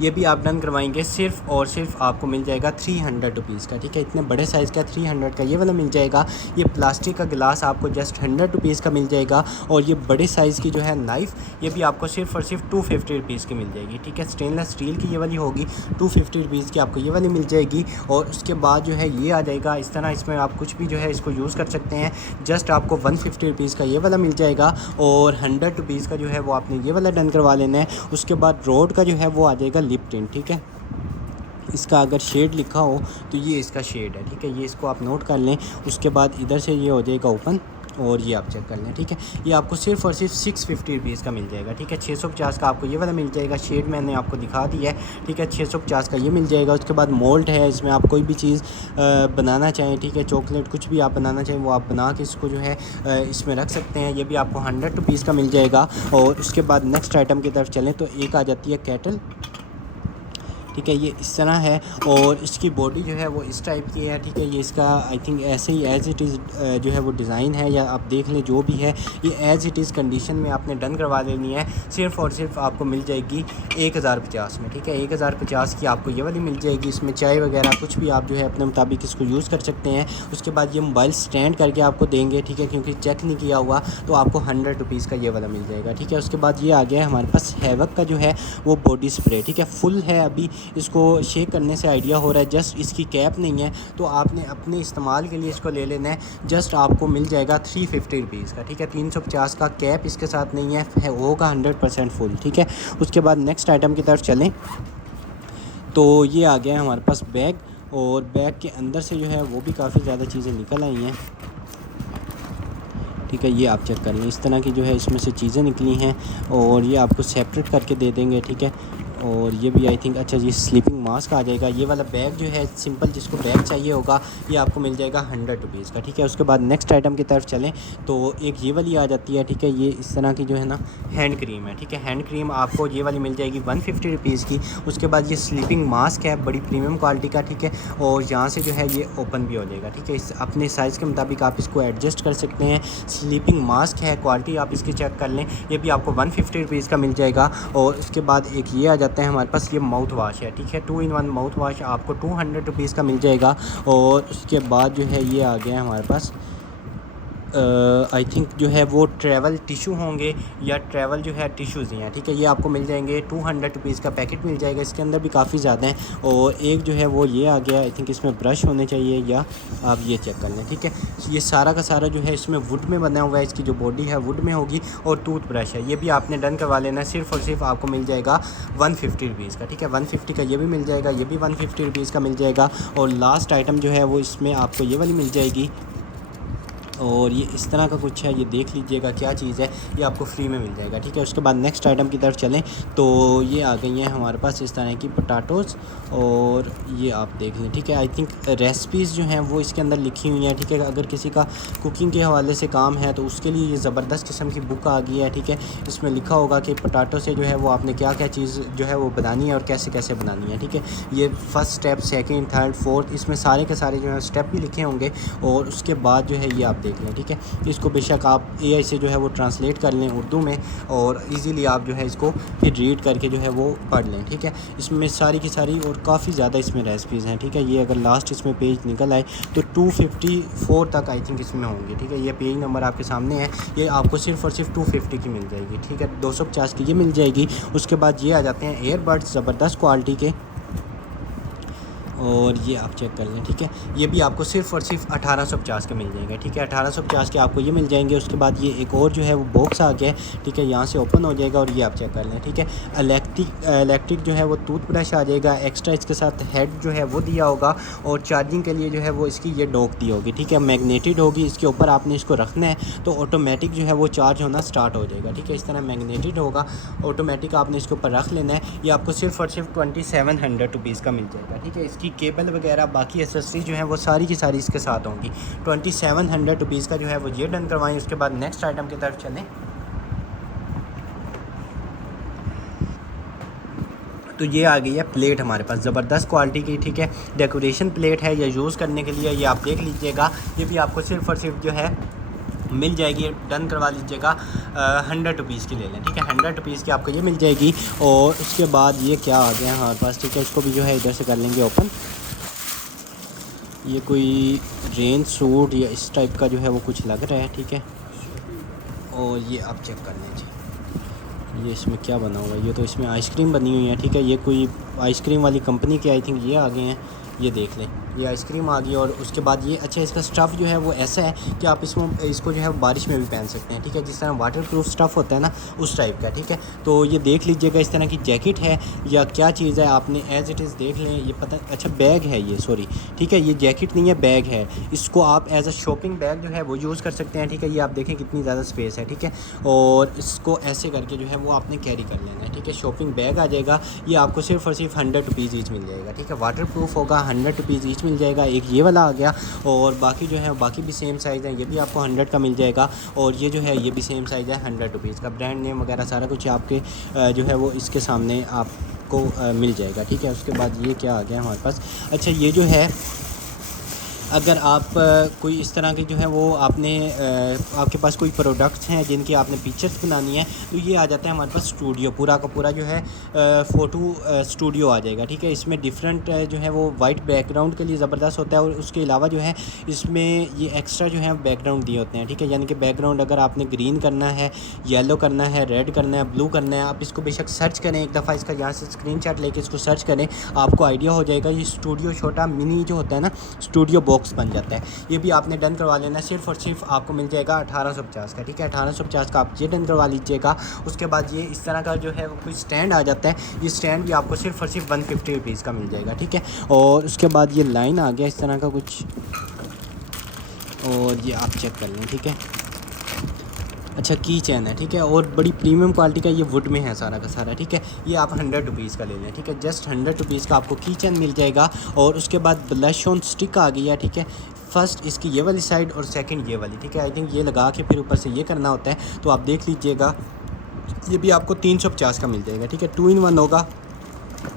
ये भी आप डन करवाएंगे, सिर्फ़ और सिर्फ आपको मिल जाएगा 300 रुपीज़ का, ठीक है। इतने बड़े साइज़ का 300 का ये वाला मिल जाएगा। ये प्लास्टिक का गिलास आपको जस्ट 100 रुपीज़ का मिल जाएगा। और ये बड़े साइज़ की जो है नाइफ़, ये भी आपको सिर्फ़ और सिर्फ 250 रुपीज़ की मिल जाएगी, ठीक है। स्टेनलेस स्टील की ये वाली होगी, 250 रुपीज़ की आपको ये वाली मिल जाएगी। और उसके बाद जो है ये आ जाएगा इस तरह, इसमें आप कुछ भी जो है इसको यूज़ कर सकते हैं। जस्ट आपको 150 रुपीज़ का ये वाला मिल जाएगा। और 100 रुपीज़ का जो है वो आपने ये वाला डन करवा लेना है। उसके बाद रोड का जो है वो आ जाएगा लिप टिंट, ठीक है। इसका अगर शेड लिखा हो तो ये इसका शेड है, ठीक है। ये इसको आप नोट कर लें। उसके बाद इधर से ये हो जाएगा ओपन, और ये आप चेक कर लें, ठीक है। ये आपको सिर्फ़ और सिर्फ 650 रुपीज़ का मिल जाएगा, ठीक है। 650 का आपको ये वाला मिल जाएगा। शेड मैंने आपको दिखा दिया है, ठीक है। 650 का ये मिल जाएगा। उसके बाद मोल्ड है, इसमें आप कोई भी चीज़ बनाना चाहें, ठीक है। चॉकलेट कुछ भी आप बनाना चाहें वो आप बना के इसको जो है इसमें रख सकते हैं। ये भी आपको 100 रुपीज़ का मिल जाएगा। और उसके बाद नेक्स्ट आइटम की तरफ चलें तो एक आ जाती है कैटल, ठीक है। ये इस तरह है और इसकी बॉडी जो है वो इस टाइप की है, ठीक है। ये इसका आई थिंक ऐसे ही एज़ इट इज़ जो है वो डिज़ाइन है, या आप देख लें जो भी है, ये एज़ इट इज़ कंडीशन में आपने डन करवा देनी है। सिर्फ़ और सिर्फ आपको मिल जाएगी 1050 में, ठीक है। 1050 की आपको ये वाली मिल जाएगी। इसमें चाय वगैरह कुछ भी आप जो है अपने मुताबिक इसको यूज़ कर सकते हैं। उसके बाद ये मोबाइल स्टैंड करके आपको देंगे, ठीक है, क्योंकि चेक नहीं किया हुआ, तो आपको 100 रुपीज़ का ये वाला मिल जाएगा, ठीक है। उसके बाद ये आ गया है हमारे पास हैवक का जो है वो बॉडी स्प्रे, ठीक है। फुल है अभी इसको शेक करने से आइडिया हो रहा है। जस्ट इसकी कैप नहीं है तो आपने अपने इस्तेमाल के लिए इसको ले लेना है। जस्ट आपको मिल जाएगा 350 रुपीज़ का, ठीक है। 350 का, कैप इसके साथ नहीं है, होगा 100% फुल, ठीक है। उसके बाद नेक्स्ट आइटम की तरफ चलें तो ये आ गया है हमारे पास बैग, और बैग के अंदर से जो है वो भी काफ़ी ज़्यादा चीज़ें निकल आई हैं, ठीक है। ये आप चेक कर लें, इस तरह की जो है इसमें से चीज़ें निकली हैं और ये आपको सेपरेट करके दे देंगे, ठीक है। और ये भी आई थिंक, अच्छा ये स्लीपिंग मास्क आ जाएगा। ये वाला बैग जो है सिंपल, जिसको बैग चाहिए होगा, ये आपको मिल जाएगा 100 रुपीज़ का, ठीक है। उसके बाद नेक्स्ट आइटम की तरफ चलें तो एक ये वाली आ जाती है, ठीक है। ये इस तरह की जो है ना हैंड क्रीम है, ठीक है। हैंड क्रीम आपको ये वाली मिल जाएगी 150 रुपीज़ की। उसके बाद ये स्लीपिंग मास्क है, बड़ी प्रीमियम क्वालिटी का, ठीक है। और यहाँ से जो है ये ओपन भी हो जाएगा, ठीक है। इस अपने साइज़ के मुताबिक आप इसको एडजस्ट कर सकते हैं। स्लीपिंग मास्क है, क्वालिटी आप इसकी चेक कर लें, ये भी आपको 150 रुपीज़ का मिल जाएगा। और उसके बाद एक ये आ जाता है हमारे पास, ये माउथ वाश है, ठीक है। 2 in 1 माउथ वाश आपको 200 रुपीज़ का मिल जाएगा। और उसके बाद जो है ये आ गया है हमारे पास, आई थिंक जो है वो ट्रैवल टिशू होंगे या ट्रैवल जो है टिश्यूज़ ही हैं, ठीक है। ये आपको मिल जाएंगे 200 रुपीज़ का पैकेट मिल जाएगा। इसके अंदर भी काफ़ी ज़्यादा हैं। और एक जो है वो ये आ गया, आई थिंक इसमें ब्रश होने चाहिए, या आप ये चेक कर लें, ठीक है। ये सारा का सारा जो है इसमें वुड में बना हुआ है, इसकी जो बॉडी है वुड में होगी। और टूथ ब्रश है, ये भी आपने डन करवा लेना है। सिर्फ़ और सिर्फ आपको मिल जाएगा 150 रुपीज़ का, ठीक है। 150 का ये भी मिल जाएगा, ये भी 150 रुपीज़ का मिल जाएगा। और लास्ट आइटम जो है वो इसमें आपको ये वाली मिल जाएगी, और ये इस तरह का कुछ है, ये देख लीजिएगा क्या चीज़ है, ये आपको फ्री में मिल जाएगा, ठीक है। उसके बाद नेक्स्ट आइटम की तरफ चलें तो ये आ गई हैं हमारे पास इस तरह की पोटैटोज़, और ये आप देख लें, ठीक है। आई थिंक रेसिपीज़ जो हैं वो इसके अंदर लिखी हुई हैं, ठीक है। अगर किसी का कुकिंग के हवाले से काम है तो उसके लिए ये ज़बरदस्त किस्म की बुक आ गई है, ठीक है। इसमें लिखा होगा कि पोटैटो से जो है वो आपने क्या क्या चीज़ जो है वो बनानी है और कैसे कैसे बनानी है, ठीक है। ये first step, second, third, fourth, इसमें सारे के सारे जो है स्टेप भी लिखे होंगे। और उसके बाद जो है ये आप देख लें, ठीक है। इसको बेशक आप AI से जो है वो ट्रांसलेट कर लें उर्दू में, और इजीली आप जो है इसको फिर रीड करके जो है वो पढ़ लें, ठीक है। इसमें सारी की सारी और काफ़ी ज़्यादा इसमें रेसिपीज़ हैं, ठीक है। ये अगर लास्ट इसमें पेज निकल आए तो 254 तक आई थिंक इसमें होंगे, ठीक है। ये पेज नंबर आपके सामने है, ये आपको सिर्फ़ और सिर्फ 250 की मिल जाएगी, ठीक है। 250 की ये मिल जाएगी। उसके बाद ये आ जाते हैं एयरबड्स, ज़बरदस्त क्वालिटी के, और ये आप चेक कर लें, ठीक है। ये भी आपको सिर्फ़ और सिर्फ 1850 के मिल जाएंगे, ठीक है। 1850 के आपको ये मिल जाएंगे। उसके बाद ये एक और जो है वो बॉक्स आ गया है, ठीक है। यहाँ से ओपन हो जाएगा और ये आप चेक कर लें, ठीक है। इलेक्ट्रिक जो है वो टूथब्रश आ जाएगा, एक्स्ट्रा इसके साथ हेड जो है वो दिया होगा, और चार्जिंग के लिए जो है वो इसकी ये डॉक दी होगी, ठीक है। मैग्नेटेड होगी, इसके ऊपर आपने इसको रखना है तो ऑटोमेटिक जो है वो चार्ज होना स्टार्ट हो जाएगा, ठीक है। इस तरह मैग्नेटेड होगा, ऑटोमेटिक आपने इसके ऊपर रख लेना है। ये आपको सिर्फ़ और सिर्फ 2700 रुपीज़ का मिल जाएगा, ठीक है। इसकी केबल वगैरह बाकी एसेसरीज जो है वो सारी की सारी इसके साथ होंगी। 2700 रुपीज़ का जो है वो ये डन करवाएं। उसके बाद नेक्स्ट आइटम की तरफ चलें तो ये आ गई है प्लेट हमारे पास, ज़बरदस्त क्वालिटी की, ठीक है। डेकोरेशन प्लेट है, या यूज़ करने के लिए, ये आप देख लीजिएगा। ये भी आपको सिर्फ़ और सिर्फ जो है मिल जाएगी, डन करवा लीजिएगा। 100 रुपीज़ की ले लें, ठीक है। 100 रुपीज़ की आपको ये मिल जाएगी। और उसके बाद ये क्या आ गया हमारे पास, ठीक है। इसको भी जो है इधर से कर लेंगे ओपन। ये कोई रेन सूट या इस टाइप का जो है वो कुछ लग रहा है, ठीक है। और ये आप चेक कर लीजिए, ये इसमें क्या बना हुआ है, ये तो इसमें आइसक्रीम बनी हुई है, ठीक है। ये कोई आइसक्रीम वाली कंपनी के आई थिंक ये आ गए हैं, ये देख लें, ये आइसक्रीम आ गई। और उसके बाद ये, अच्छा इसका स्टफ़ जो है वो ऐसा है कि आप इसको जो है बारिश में भी पहन सकते हैं, ठीक है। जिस तरह वाटर प्रूफ स्टफ़ होता है ना, उस टाइप का, ठीक है। तो ये देख लीजिएगा, इस तरह की जैकेट है या क्या चीज़ है, आपने एज़ इट इज़ देख लें। ये पता, अच्छा बैग है ये, सॉरी, ठीक है। ये जैकेट नहीं है, बैग है। इसको आप एज अ शॉपिंग बैग जो है वो यूज़ कर सकते हैं, ठीक है। ये आप देखें कितनी ज़्यादा स्पेस है, ठीक है। और इसको ऐसे करके जो है वो आपने कैरी कर लेना है, ठीक है। शॉपिंग बैग आ जाएगा। ये आपको सिर्फ़ और सिर्फ 100 रुपीज़ ईच मिल जाएगा, ठीक है। वाटर प्रूफ होगा, 100 रुपीज़ ईच मिल जाएगा। एक ये वाला आ गया, और बाकी जो है बाकी भी सेम साइज़ है, ये भी आपको 100 का मिल जाएगा। और ये जो है ये भी सेम साइज़ है, 100 रुपीज़ का। ब्रांड नेम वगैरह सारा कुछ आपके जो है वो इसके सामने आपको मिल जाएगा, ठीक है। उसके बाद ये क्या आ गया हमारे पास, अच्छा ये जो है अगर आप कोई इस तरह की जो है वो आपने आपके पास कोई प्रोडक्ट्स हैं जिनकी आपने पिक्चर्स बनानी है, तो ये आ जाता है हमारे पास स्टूडियो, पूरा का पूरा जो है फ़ोटो स्टूडियो आ जाएगा। ठीक है, इसमें डिफरेंट जो है वो वाइट बैकग्राउंड के लिए ज़बरदस्त होता है, और उसके अलावा जो है इसमें ये एक्स्ट्रा जो है बैकग्राउंड दिए होते हैं। ठीक है, यानी कि बैकग्राउंड अगर आपने ग्रीन करना है, येलो करना है, रेड करना है, ब्लू करना है, आप इसको बेशक सर्च करें, एक दफ़ा इसका यहाँ से स्क्रीनशॉट लेके इसको सर्च करें, आपको आइडिया हो जाएगा। ये स्टूडियो छोटा मिनी जो होता है ना, स्टूडियो बॉक्स बन जाता है। ये भी आपने डन करवा लेना, सिर्फ़ और सिर्फ आपको मिल जाएगा 1850 का। ठीक है, 1850 का आप ये डन करवा लीजिएगा। उसके बाद ये इस तरह का जो है वो कोई स्टैंड आ जाता है, ये स्टैंड भी आपको सिर्फ़ और सिर्फ 150 रुपीज़ का मिल जाएगा। ठीक है, और उसके बाद ये लाइन आ गया इस तरह का कुछ, और ये आप चेक कर लें। ठीक है, अच्छा की चैन है। ठीक है, और बड़ी प्रीमियम क्वालिटी का ये वुड में है सारा का सारा। ठीक है, ये आप 100 रुपीज़ का ले लें। ठीक है, जस्ट 100 रुपीज़ का आपको की चैन मिल जाएगा। और उसके बाद ब्लश ऑन स्टिक आ गई है। ठीक है, फर्स्ट इसकी ये वाली साइड और सेकंड ये वाली। ठीक है, आई थिंक ये लगा के फिर ऊपर से ये करना होता है, तो आप देख लीजिएगा। ये भी आपको 350 का मिल जाएगा। ठीक है, 2 in 1 होगा,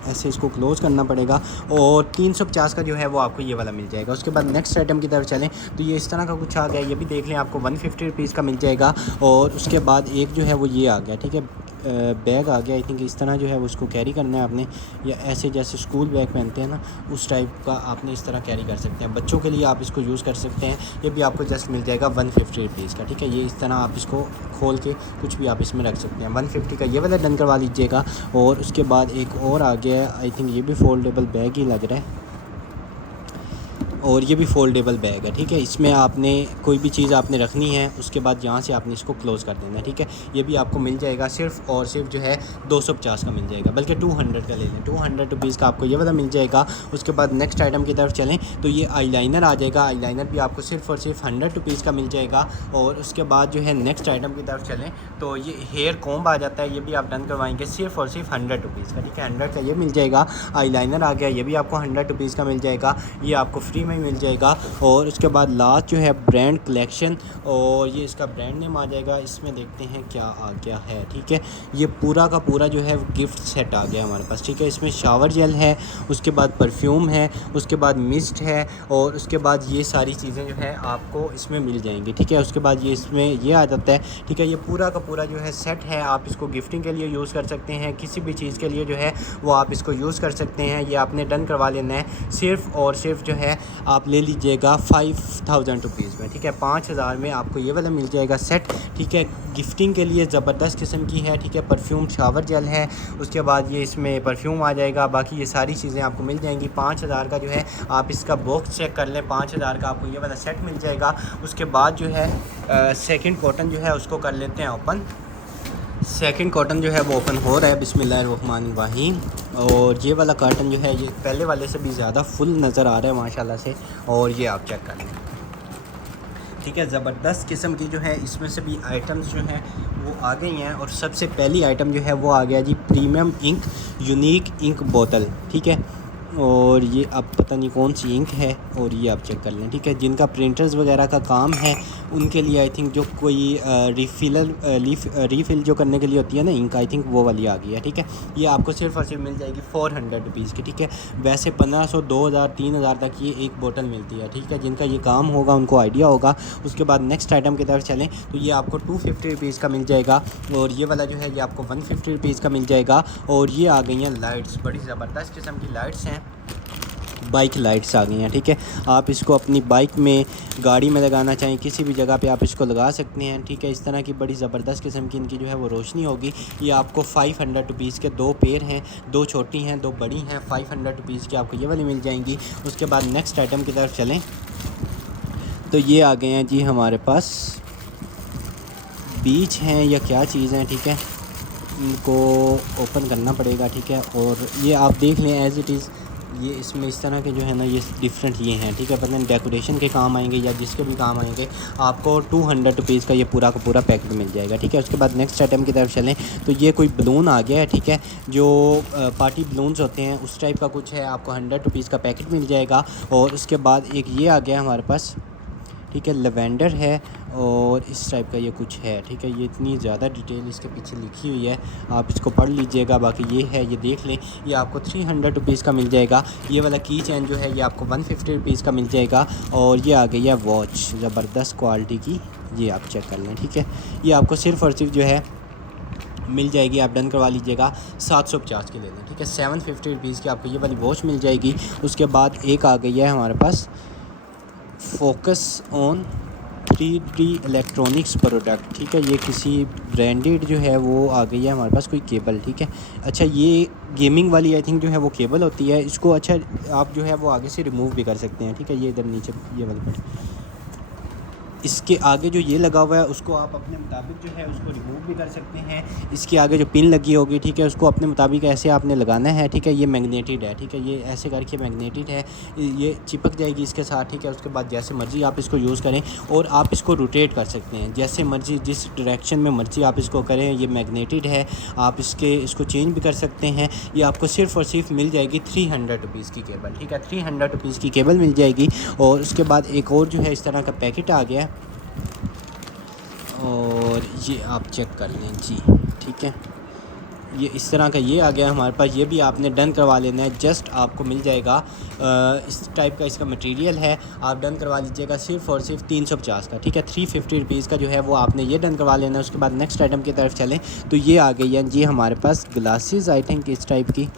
ऐसे इसको क्लोज़ करना पड़ेगा, और 350 का जो है वो आपको ये वाला मिल जाएगा। उसके बाद नेक्स्ट आइटम की तरफ चलें तो ये इस तरह का कुछ आ गया, ये भी देख लें, आपको 150 रुपीज़ का मिल जाएगा। और उसके बाद एक जो है वो ये आ गया। ठीक है, बैग आ गया, आई थिंक इस तरह जो है वो उसको कैरी करना है आपने, या ऐसे जैसे स्कूल बैग पहनते हैं ना, उस टाइप का आपने इस तरह कैरी कर सकते हैं। बच्चों के लिए आप इसको यूज़ कर सकते हैं। ये भी आपको जस्ट मिल जाएगा 150 रुपीज़ का। ठीक है, ये इस तरह आप इसको खोल के कुछ भी आप इसमें रख सकते हैं। 150 का ये वाला डन करवा लीजिएगा। और उसके बाद एक और आ गया है, आई थिंक ये भी फोल्डेबल बैग ही लग रहा है, और ये भी फोल्डेबल बैग है। ठीक है, इसमें आपने कोई भी चीज़ आपने रखनी है, उसके बाद यहाँ से आपने इसको क्लोज़ कर देना है। ठीक है, ये भी आपको मिल जाएगा सिर्फ़ और सिर्फ जो है 250 का मिल जाएगा, बल्कि 200 का ले लें, 200 रुपीज़ का आपको ये वाला मिल जाएगा। उसके बाद नेक्स्ट आइटम की तरफ चलें तो ये आईलाइनर आ जाएगा। आईलाइनर भी आपको सिर्फ़ और सिर्फ 100 रुपीज़ का मिल जाएगा। और उसके बाद जो है नेक्स्ट आइटम की तरफ चलें तो ये हेयर कॉम्ब आ जाता है, ये भी आप डन करवाएंगे सिर्फ़ और सिर्फ 100 रुपीज़ का। ठीक है, 100 का ये मिल जाएगा। आईलाइनर आ गया, ये भी आपको 100 रुपीज़ का मिल जाएगा, ये आपको फ्री में मिल जाएगा। और उसके बाद लास्ट जो है ब्रांड कलेक्शन, और ये इसका ब्रांड नेम आ जाएगा। इसमें देखते हैं क्या आ गया है। ठीक है, ये पूरा का पूरा जो है गिफ्ट सेट आ गया हमारे पास। ठीक है, इसमें शावर जेल है, उसके बाद परफ्यूम है, उसके बाद मिस्ट है, और उसके बाद ये सारी चीज़ें जो है आपको इसमें मिल जाएंगी। ठीक है, उसके बाद ये इसमें ये आ जाता है। ठीक है, ये पूरा का पूरा जो है सेट है, आप इसको गिफ्टिंग के लिए यूज़ कर सकते हैं, किसी भी चीज़ के लिए जो है वो आप इसको यूज़ कर सकते हैं। ये आपने डन करवा लेना है, सिर्फ़ और सिर्फ जो है आप ले लीजिएगा 5000 रुपीज़ में। ठीक है, 5000 में आपको ये वाला मिल जाएगा सेट। ठीक है, गिफ्टिंग के लिए ज़बरदस्त किस्म की है। ठीक है, परफ्यूम शावर जेल है, उसके बाद ये इसमें परफ्यूम आ जाएगा, बाकी ये सारी चीज़ें आपको मिल जाएंगी। 5000 का जो है आप इसका बॉक्स चेक कर लें, 5000 का आपको ये वाला सेट मिल जाएगा। उसके बाद जो है सेकंड कॉटन जो है उसको कर लेते हैं ओपन। सेकंड कॉटन जो है वो ओपन हो रहा है, बिस्मिल्लाहिर्रहमानिर्रहीम। और ये वाला कार्टन जो है ये पहले वाले से भी ज़्यादा फुल नज़र आ रहा है माशाल्लाह से, और ये आप चेक कर लें। ठीक है, ज़बरदस्त किस्म की जो है इसमें से भी आइटम्स जो हैं वो आ गई हैं। और सबसे पहली आइटम जो है वो आ गया जी प्रीमियम इंक यूनिक इंक बोतल। ठीक है, और ये अब पता नहीं कौन सी इंक है, और ये आप चेक कर लें। ठीक है, जिनका प्रिंटर्स वगैरह का काम है उनके लिए आई थिंक जो कोई रीफ़िल जो करने के लिए होती है ना इंक, आई थिंक वो वाली आ गई है। ठीक है, ये आपको सिर्फ़ और सिर्फ मिल जाएगी 400 रुपीज़ की। ठीक है, वैसे 1500, 2000, 3000 तक ये एक बोतल मिलती है। ठीक है, जिनका ये काम होगा उनको आइडिया होगा। उसके बाद नेक्स्ट आइटम की तरफ चलें तो ये आपको 250 रुपीज़ का मिल जाएगा, और ये वाला जो है ये आपको 150 रुपीज़ का मिल जाएगा। और ये आ गई हैं लाइट्स, बड़ी ज़बरदस्त किस्म की लाइट्स हैं, बाइक लाइट्स आ गई हैं। ठीक है, आप इसको अपनी बाइक में, गाड़ी में लगाना चाहें, किसी भी जगह पे आप इसको लगा सकते हैं। ठीक है, इस तरह की बड़ी ज़बरदस्त किस्म की इनकी जो है वो रोशनी होगी। ये आपको 500 रुपीज़ के 2 पेयर हैं, 2 छोटी हैं 2 बड़ी हैं, 500 रुपीज़ की आपको ये वाली मिल जाएंगी। उसके बाद नेक्स्ट आइटम की तरफ चलें तो ये आ गए हैं जी हमारे पास बीच हैं या क्या चीज़ हैं। ठीक है, इनको ओपन करना पड़ेगा। ठीक है, और ये आप देख लें एज़ इट इज़, ये इसमें इस तरह के जो है ना ये डिफरेंट ये हैं। ठीक है, पता नहीं डेकोरेशन के काम आएंगे या जिसके भी काम आएंगे, आपको 200 रुपीज़ का ये पूरा का पूरा पैकेट मिल जाएगा। ठीक है, उसके बाद नेक्स्ट आइटम की तरफ चलें तो ये कोई बलून आ गया है। ठीक है, जो पार्टी बलून्स होते हैं उस टाइप का कुछ है, आपको 100 रुपीज़ का पैकेट मिल जाएगा। और उसके बाद एक ये आ गया हमारे पास, ठीक है, लेवेंडर है और इस टाइप का ये कुछ है। ठीक है, ये इतनी ज़्यादा डिटेल इसके पीछे लिखी हुई है, आप इसको पढ़ लीजिएगा। बाकी ये है, ये देख लें, ये आपको 300 रुपीज़ का मिल जाएगा। ये वाला की चैन जो है ये आपको 150 रुपीज़ का मिल जाएगा। और ये आ गई है वॉच, ज़बरदस्त क्वालिटी की, ये आप चेक कर लें। ठीक है, ये आपको सिर्फ़ और सिर्फ जो है मिल जाएगी, आप डन करवा लीजिएगा, 750 की ले लें। ठीक है, 750 रुपीज़ की आपको ये वाली वॉच मिल जाएगी। उसके बाद एक आ गई है हमारे पास focus on 3D electronics product. ठीक है, ये किसी ब्रांडेड जो है वो आ गई है हमारे पास कोई केबल। ठीक है, अच्छा ये गेमिंग वाली आई थिंक जो है वो केबल होती है। इसको अच्छा आप जो है वो आगे से रिमूव भी कर सकते हैं। ठीक है, ये इधर नीचे ये वाली पर इसके आगे जो ये लगा हुआ है उसको आप अपने मुताबिक जो है उसको रिमूव भी कर सकते हैं। इसके आगे जो पिन लगी होगी, ठीक है, उसको अपने मुताबिक ऐसे आपने लगाना है। ठीक है, ये मैग्नेटेड है। ठीक है, ये ऐसे करके मैग्नेटेड है, ये चिपक जाएगी इसके साथ। ठीक है, उसके बाद जैसे मर्ज़ी आप इसको यूज़ करें और आप इसको रोटेट कर सकते हैं जैसे मर्ज़ी, जिस डायरेक्शन में मर्ज़ी आप इसको करें। ये मैग्नेटेड है, आप इसको चेंज भी कर सकते हैं। ये आपको सिर्फ़ और सिर्फ मिल जाएगी 300 रुपीज़ की केबल। ठीक है, 300 रुपीज़ की केबल मिल जाएगी। और उसके बाद एक और जो है इस तरह का पैकेट आ गया और ये आप चेक कर लें जी। ठीक है, ये इस तरह का ये आ गया हमारे पास। ये भी आपने डन करवा लेना है, जस्ट आपको मिल जाएगा इस टाइप का इसका मटेरियल है, आप डन करवा लीजिएगा सिर्फ़ और सिर्फ 350 का। ठीक है, 350 रुपीज़ का जो है वो आपने ये डन करवा लेना है। उसके बाद नेक्स्ट आइटम की तरफ चलें तो ये आ गई है जी हमारे पास ग्लासेस आई थिंक इस टाइप की,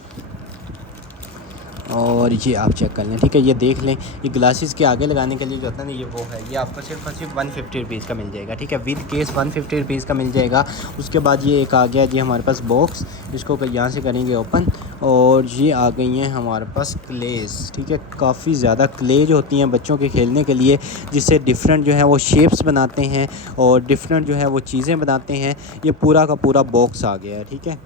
और ये आप चेक कर लें। ठीक है, ये देख लें, ये ग्लासेस के आगे लगाने के लिए जो होता है ना ये वो है, ये आपको सिर्फ और सिर्फ 150 रुपीज़ का मिल जाएगा। ठीक है, विद केस 150 रुपीज़ का मिल जाएगा। उसके बाद ये एक आ गया जी हमारे पास बॉक्स, इसको यहाँ से करेंगे ओपन, और ये आ गई हैं हमारे पास क्लेज़। ठीक है, काफ़ी ज़्यादा क्ले जो होती हैं बच्चों के खेलने के लिए, जिससे डिफरेंट जो है वो शेप्स बनाते हैं और डिफरेंट जो है वो चीज़ें बनाते हैं। ये पूरा का पूरा बॉक्स आ गया है। ठीक है,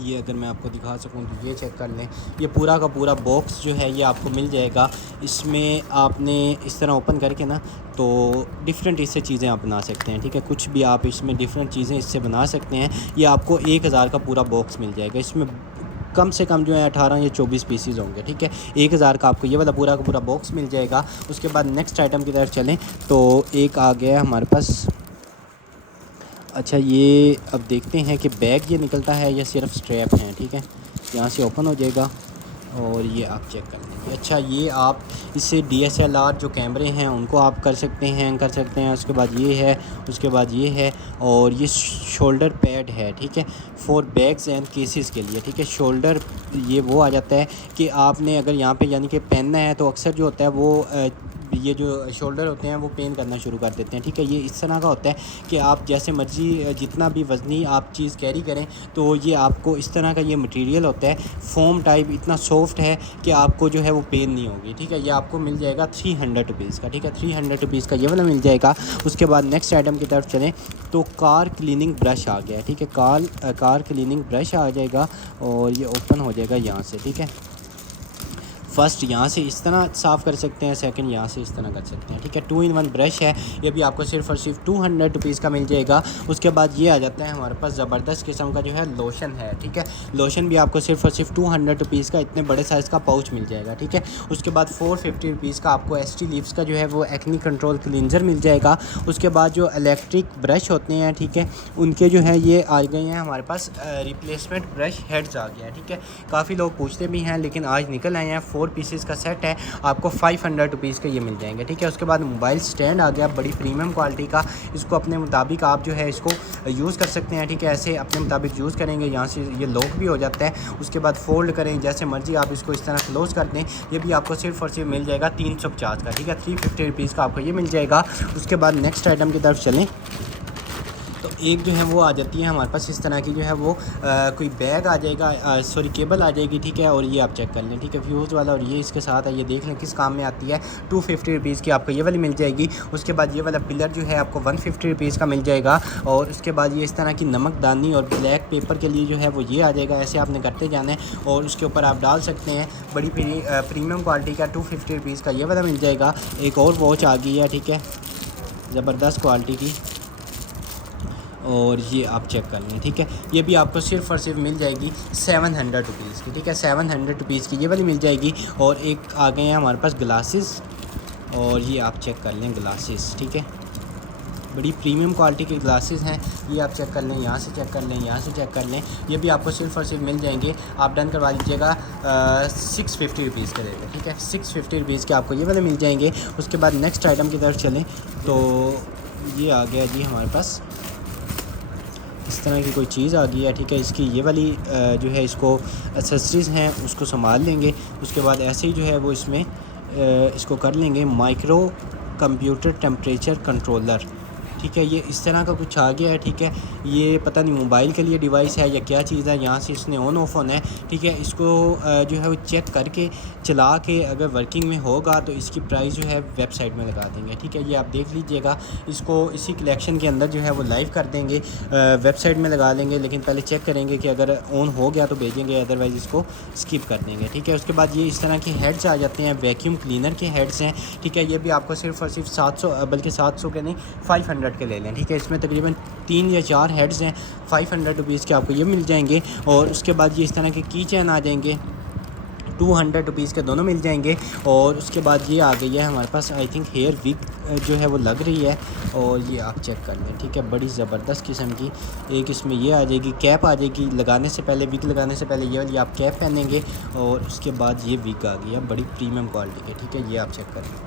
ये अगर मैं आपको दिखा सकूं तो ये चेक कर लें, ये पूरा का पूरा बॉक्स जो है ये आपको मिल जाएगा। इसमें आपने इस तरह ओपन करके ना तो डिफरेंट इससे चीज़ें आप बना सकते हैं। ठीक है, कुछ भी आप इसमें डिफरेंट चीज़ें इससे बना सकते हैं। ये आपको 1000 का पूरा बॉक्स मिल जाएगा। इसमें कम से कम जो है 18 या 24 पीसीज होंगे। ठीक है, 1000 का आपको ये वाला पूरा का पूरा बॉक्स मिल जाएगा। उसके बाद नेक्स्ट आइटम की तरफ चलें तो एक आ गया हमारे पास, अच्छा ये अब देखते हैं कि बैग ये निकलता है या सिर्फ स्ट्रैप हैं। ठीक है, यहाँ से ओपन हो जाएगा और ये आप चेक कर लेंगे। अच्छा, ये आप इससे DSLR जो कैमरे हैं उनको आप कर सकते हैं। उसके बाद ये है, उसके बाद ये है, और ये शोल्डर पैड है। ठीक है, फॉर बैग्स एंड केसेस के लिए। ठीक है, शोल्डर ये वो आ जाता है कि आपने अगर यहाँ पे यानी कि पहनना है तो अक्सर जो होता है वो ये जो शोल्डर होते हैं वो पेन करना शुरू कर देते हैं। ठीक है, ये इस तरह का होता है कि आप जैसे मर्ज़ी जितना भी वज़नी आप चीज़ कैरी करें तो ये आपको इस तरह का ये मटेरियल होता है, फोम टाइप, इतना सॉफ्ट है कि आपको जो है वो पेन नहीं होगी। ठीक है, ये आपको मिल जाएगा 300 रुपीज़ का। ठीक है, 300 रुपीज़ का ये वाला मिल जाएगा। उसके बाद नेक्स्ट आइटम की तरफ चलें तो कार क्लीनिंग ब्रश आ गया है। ठीक है, कार क्लीनिंग ब्रश आ जाएगा और ये ओपन हो जाएगा यहाँ से। ठीक है, फर्स्ट यहाँ से इस तरह साफ़ कर सकते हैं, सेकंड यहाँ से इस तरह कर सकते हैं। ठीक है, 2-in-1 ब्रश है, ये भी आपको सिर्फ और सिर्फ 200 रुपीज़ का मिल जाएगा। उसके बाद ये आ जाता है हमारे पास ज़बरदस्त किस्म का जो है लोशन है। ठीक है, लोशन भी आपको सिर्फ और सिर्फ 200 रुपीज़ का इतने बड़े साइज़ का पाउच मिल जाएगा। ठीक है, उसके बाद 450 रुपीज़ का आपको ST लीव्स का जो है वो एक्नी कंट्रोल क्लींजर मिल जाएगा। उसके बाद जो इलेक्ट्रिक ब्रश होते हैं, ठीक है, उनके जो है ये आ गए हैं हमारे पास रिप्लेसमेंट ब्रश हेड्स आ गया है। ठीक है, काफ़ी लोग पूछते भी हैं लेकिन आज निकल आए हैं। 4 पीसेस का सेट है, आपको 500 रुपीज़ के ये मिल जाएंगे। ठीक है, उसके बाद मोबाइल स्टैंड आ गया बड़ी प्रीमियम क्वालिटी का, इसको अपने मुताबिक आप जो है इसको यूज़ कर सकते हैं। ठीक है, ऐसे अपने मुताबिक यूज़ करेंगे, यहाँ से ये लॉक भी हो जाता है। उसके बाद फोल्ड करें जैसे मर्जी, आप इसको इस तरह क्लोज़ कर दें। ये भी आपको सिर्फ और सिर्फ मिल जाएगा 350 का। ठीक है, 350 रुपीज़ का आपको ये मिल जाएगा। उसके बाद नेक्स्ट आइटम की तरफ चलें तो एक जो है वो आ जाती है हमारे पास इस तरह की जो है वो कोई बैग आ जाएगा, सॉरी केबल आ जाएगी। ठीक है, और ये आप चेक कर लें। ठीक है, फ्यूज़ वाला, और ये इसके साथ है, ये देख लें किस काम में आती है। 250 रुपीज़ की आपको ये वाली मिल जाएगी। उसके बाद ये वाला पिलर जो है आपको 150 रुपीज़ का मिल जाएगा। और उसके बाद ये इस तरह की नमकदानी और ब्लैक पेपर के लिए जो है वो ये आ जाएगा। ऐसे आपने करते जाना है और उसके ऊपर आप डाल सकते हैं। बड़ी प्रीमियम क्वालिटी का 250 रुपीज़ का ये वाला मिल जाएगा। एक और वॉच आ गई है, ठीक है, ज़बरदस्त क्वालिटी की, और ये आप चेक कर लें। ठीक है, ये भी आपको सिर्फ और सिर्फ मिल जाएगी 700 रुपीज़ की। ठीक है, 700 रुपीज़ की ये वाली मिल जाएगी। और एक आ गए हैं हमारे पास ग्लासेस, और ये आप चेक कर लें ग्लासेस, ठीक है, बड़ी प्रीमियम क्वालिटी के ग्लासेस हैं। ये आप चेक कर लें, यहाँ से चेक कर लें, यहाँ से चेक कर लें। ये भी आपको सिर्फ और सिर्फ मिल जाएंगे, आप डन करवा लीजिएगा 650 रुपीज़ के रेट है, ठीक है, 650 रुपीज़ के आपको ये वाले मिल जाएंगे। उसके बाद नेक्स्ट आइटम की तरफ चलें तो ये आ गया जी हमारे पास इस तरह की कोई चीज़ आ गई है, ठीक है। इसकी ये वाली जो है इसको एक्सेसरीज़ हैं उसको संभाल लेंगे। उसके बाद ऐसे ही जो है वो इसमें इसको कर लेंगे माइक्रो कंप्यूटर टेम्परेचर कंट्रोलर, ठीक है। ये इस तरह का कुछ आ गया है, ठीक है। ये पता नहीं मोबाइल के लिए डिवाइस है या क्या चीज़ है, यहाँ से इसने ऑन ऑफ होना है, ठीक है। इसको जो है वो चेक करके चला के अगर वर्किंग में होगा तो इसकी प्राइस जो है वेबसाइट में लगा देंगे, ठीक है। ये आप देख लीजिएगा, इसको इसी कलेक्शन के अंदर जो है वो लाइव कर देंगे, वेबसाइट में लगा देंगे, लेकिन पहले चेक करेंगे कि अगर ऑन हो गया तो भेजेंगे, अदरवाइज़ इसको स्किप कर देंगे, ठीक है। उसके बाद ये इस तरह के हेड्स आ जाते हैं, वैक्यूम क्लीनर के हेड्स हैं, ठीक है। ये भी आपको सिर्फ और सिर्फ 700 बल्कि 700 के नहीं 500 के ले लें, ठीक है। इसमें तकरीबन 3 या 4 हेड्स हैं, 500 रुपीज़ के आपको ये मिल जाएंगे। और उसके बाद ये इस तरह के की चैन आ जाएंगे, 200 रुपीज़ के दोनों मिल जाएंगे। और उसके बाद ये आ गई है हमारे पास आई थिंक हेयर विग जो है वो लग रही है, और ये आप चेक कर लें, ठीक है, बड़ी ज़बरदस्त किस्म की। एक इसमें ये आ जाएगी, कैप आ जाएगी लगाने से पहले, विग लगाने से पहले ये वाली आप कैप पहनेंगे, और उसके बाद ये विग आ गई है बड़ी प्रीमियम क्वालिटी के, ठीक है। ये आप चेक कर लें,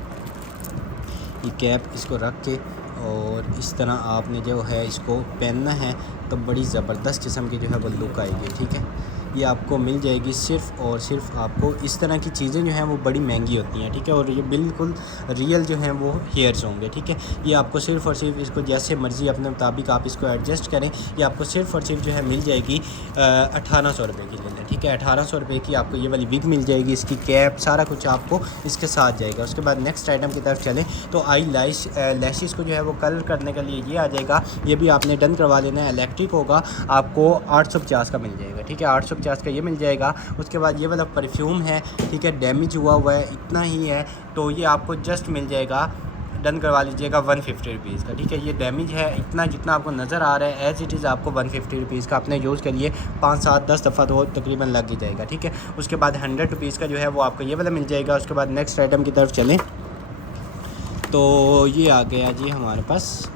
ये कैप इसको रख के और इस तरह आपने जो है इसको पहनना है तो बड़ी ज़बरदस्त किस्म की जो है वो लुक आएगी, ठीक है। ये आपको मिल जाएगी सिर्फ़ और सिर्फ आपको। इस तरह की चीज़ें जो हैं वो बड़ी महंगी होती हैं, ठीक है, और ये बिल्कुल रियल जो हैं वो हेयर्स होंगे, ठीक है। ये आपको सिर्फ़ और सिर्फ इसको जैसे मर्ज़ी अपने मुताबिक आप इसको एडजस्ट करें, ये आपको सिर्फ़ और सिर्फ जो है मिल जाएगी 1800 रुपये की ले लें, ठीक है। 1800 रुपये की आपको ये वाली विग मिल जाएगी, इसकी कैप सारा कुछ आपको इसके साथ जाएगा। उसके बाद नेक्स्ट आइटम की तरफ चलें तो आई लैशेस को जो है वो कलर करने के लिए ये आ जाएगा, ये भी आपने डन करवा लेना है, इलेक्ट्रिक होगा, आपको 850 का मिल जाएगा, ठीक है, 850 का ये मिल जाएगा। उसके बाद ये वाला परफ्यूम है, ठीक है, डैमेज हुआ हुआ है, इतना ही है, तो ये आपको जस्ट मिल जाएगा, डन करवा लीजिएगा 150 रुपीज़ का, ठीक है। ये डैमेज है इतना जितना आपको नज़र आ रहा है, एज़ इट इज़ आपको 150 रुपीज़ का अपने यूज़ के लिए 5, 7, 10 दफ़ा तो तकरीबन लग ही जाएगा, ठीक है। उसके बाद 100 रुपीज़ का जो है वो आपको ये वाला मिल जाएगा। उसके बाद नेक्स्ट आइटम की तरफ चलें तो ये आ गया जी हमारे पास,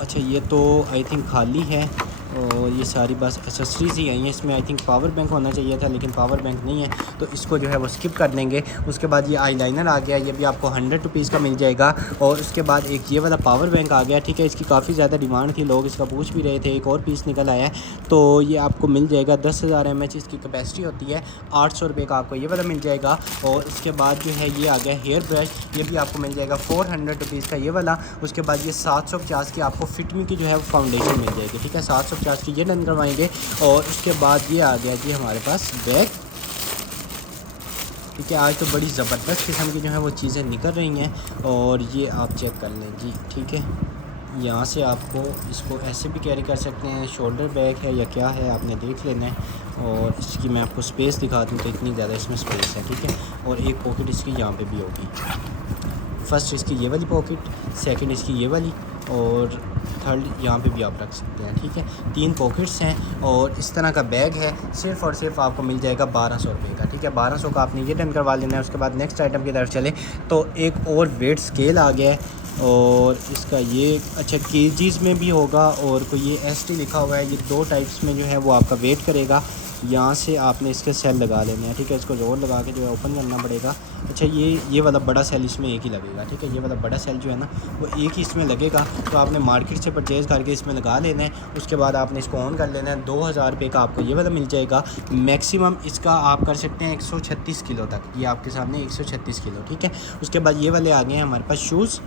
अच्छा ये तो आई थिंक खाली है, और ये सारी बस एक्सेसरीज़ ही आई हैं। इसमें आई थिंक पावर बैंक होना चाहिए था, लेकिन पावर बैंक नहीं है, तो इसको जो है वो स्किप कर देंगे। उसके बाद ये आईलाइनर आ गया, ये भी आपको 100 रुपीज़ का मिल जाएगा। और उसके बाद एक ये वाला पावर बैंक आ गया, ठीक है, इसकी काफ़ी ज़्यादा डिमांड थी, लोग इसका पूछ भी रहे थे, एक और पीस निकल आया है, तो ये आपको मिल जाएगा 10,000 mAh इसकी कैपेसिटी होती है, 800 रुपये का आपको ये वाला मिल जाएगा। और उसके बाद जो है ये आ गया हेयर ब्रश, ये भी आपको मिल जाएगा 400 रुपीज़ का ये वाला। उसके बाद ये 750 की आपको फिटमी की जो है फाउंडेशन मिल जाएगी, ठीक है, 750 की ये डन करवाएंगे। और उसके बाद ये आ गया जी हमारे पास बैग, ठीक है। आज तो बड़ी ज़बरदस्त किस्म की जो है वो चीज़ें निकल रही हैं, और ये आप चेक कर लें जी, ठीक है। यहाँ से आपको इसको ऐसे भी कैरी कर सकते हैं, शोल्डर बैग है या क्या है आपने देख लेना है। और इसकी मैं आपको स्पेस दिखा दूँ तो इतनी ज़्यादा इसमें स्पेस है, ठीक है। और एक पॉकेट इसकी यहाँ पे भी होगी, फर्स्ट इसकी ये वाली पॉकेट, सेकंड इसकी ये वाली, और थर्ड यहाँ पे भी आप रख सकते हैं, ठीक है। 3 पॉकेट्स हैं, और इस तरह का बैग है, सिर्फ़ और सिर्फ आपको मिल जाएगा 1200 रुपये का, ठीक है। 1200 का आपने ये डन करवा लेना है। उसके बाद नेक्स्ट आइटम की तरफ चले तो एक और वेट स्केल आ गया है, और इसका ये अच्छा केजीज़ में भी होगा, और कोई ये ST लिखा हुआ है, ये 2 टाइप्स में जो है वो आपका वेट करेगा। यहाँ से आपने इसके सेल लगा लेने हैं, ठीक है, इसको जोर लगा के जो है ओपन करना पड़ेगा। अच्छा ये वाला बड़ा सेल इसमें एक ही लगेगा, ठीक है, ये वाला बड़ा सेल जो है ना वो एक ही इसमें लगेगा, तो आपने मार्केट से परचेज़ करके इसमें लगा लेना है। उसके बाद आपने इसको ऑन कर लेना है, 2000 रुपये का आपको ये वाला मिल जाएगा। मैक्सिमम इसका आप कर सकते हैं 136 किलो तक, ये आपके सामने 136 किलो, ठीक है। उसके बाद ये वाले आ गए हैं हमारे पास शूज़,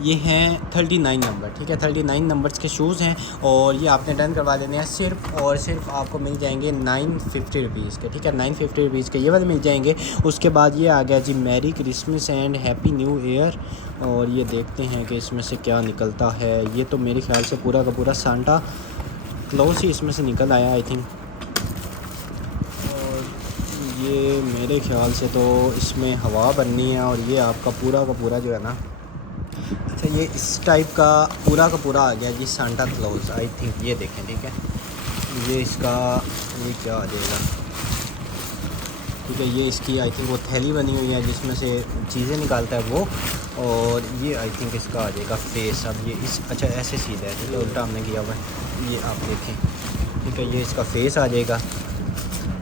ये हैं 39 नंबर, ठीक है, 39 नंबर्स के शूज़ हैं, और ये आपने डन करवा लेने हैं। सिर्फ़ और सिर्फ आपको मिल जाएंगे 950 रुपीज़ के, ठीक है, 950 रुपीज़ के ये वाले मिल जाएंगे। उसके बाद ये आ गया जी merry Christmas and happy New Year, और ये देखते हैं कि इसमें से क्या निकलता है। ये तो मेरे ख्याल से पूरा का पूरा सांता क्लॉज ही इसमें से निकल आया आई थिंक, और ये मेरे ख्याल से तो इसमें हवा बननी है, और ये आपका पूरा का पूरा जो है ना, अच्छा ये इस टाइप का पूरा आ गया जी सांता क्लॉज आई थिंक, ये देखें, ठीक है, ये इसका ये क्या आ जाएगा, ठीक है। ये इसकी आई थिंक वो थैली बनी हुई है जिसमें से चीज़ें निकालता है वो। और ये आई थिंक इसका आ जाएगा फेस। अब ये इस अच्छा ऐसे सीधा है, ठीक है, उल्टा हमने किया हुआ है, ये आप देखें, ठीक है। ये इसका फेस आ जाएगा,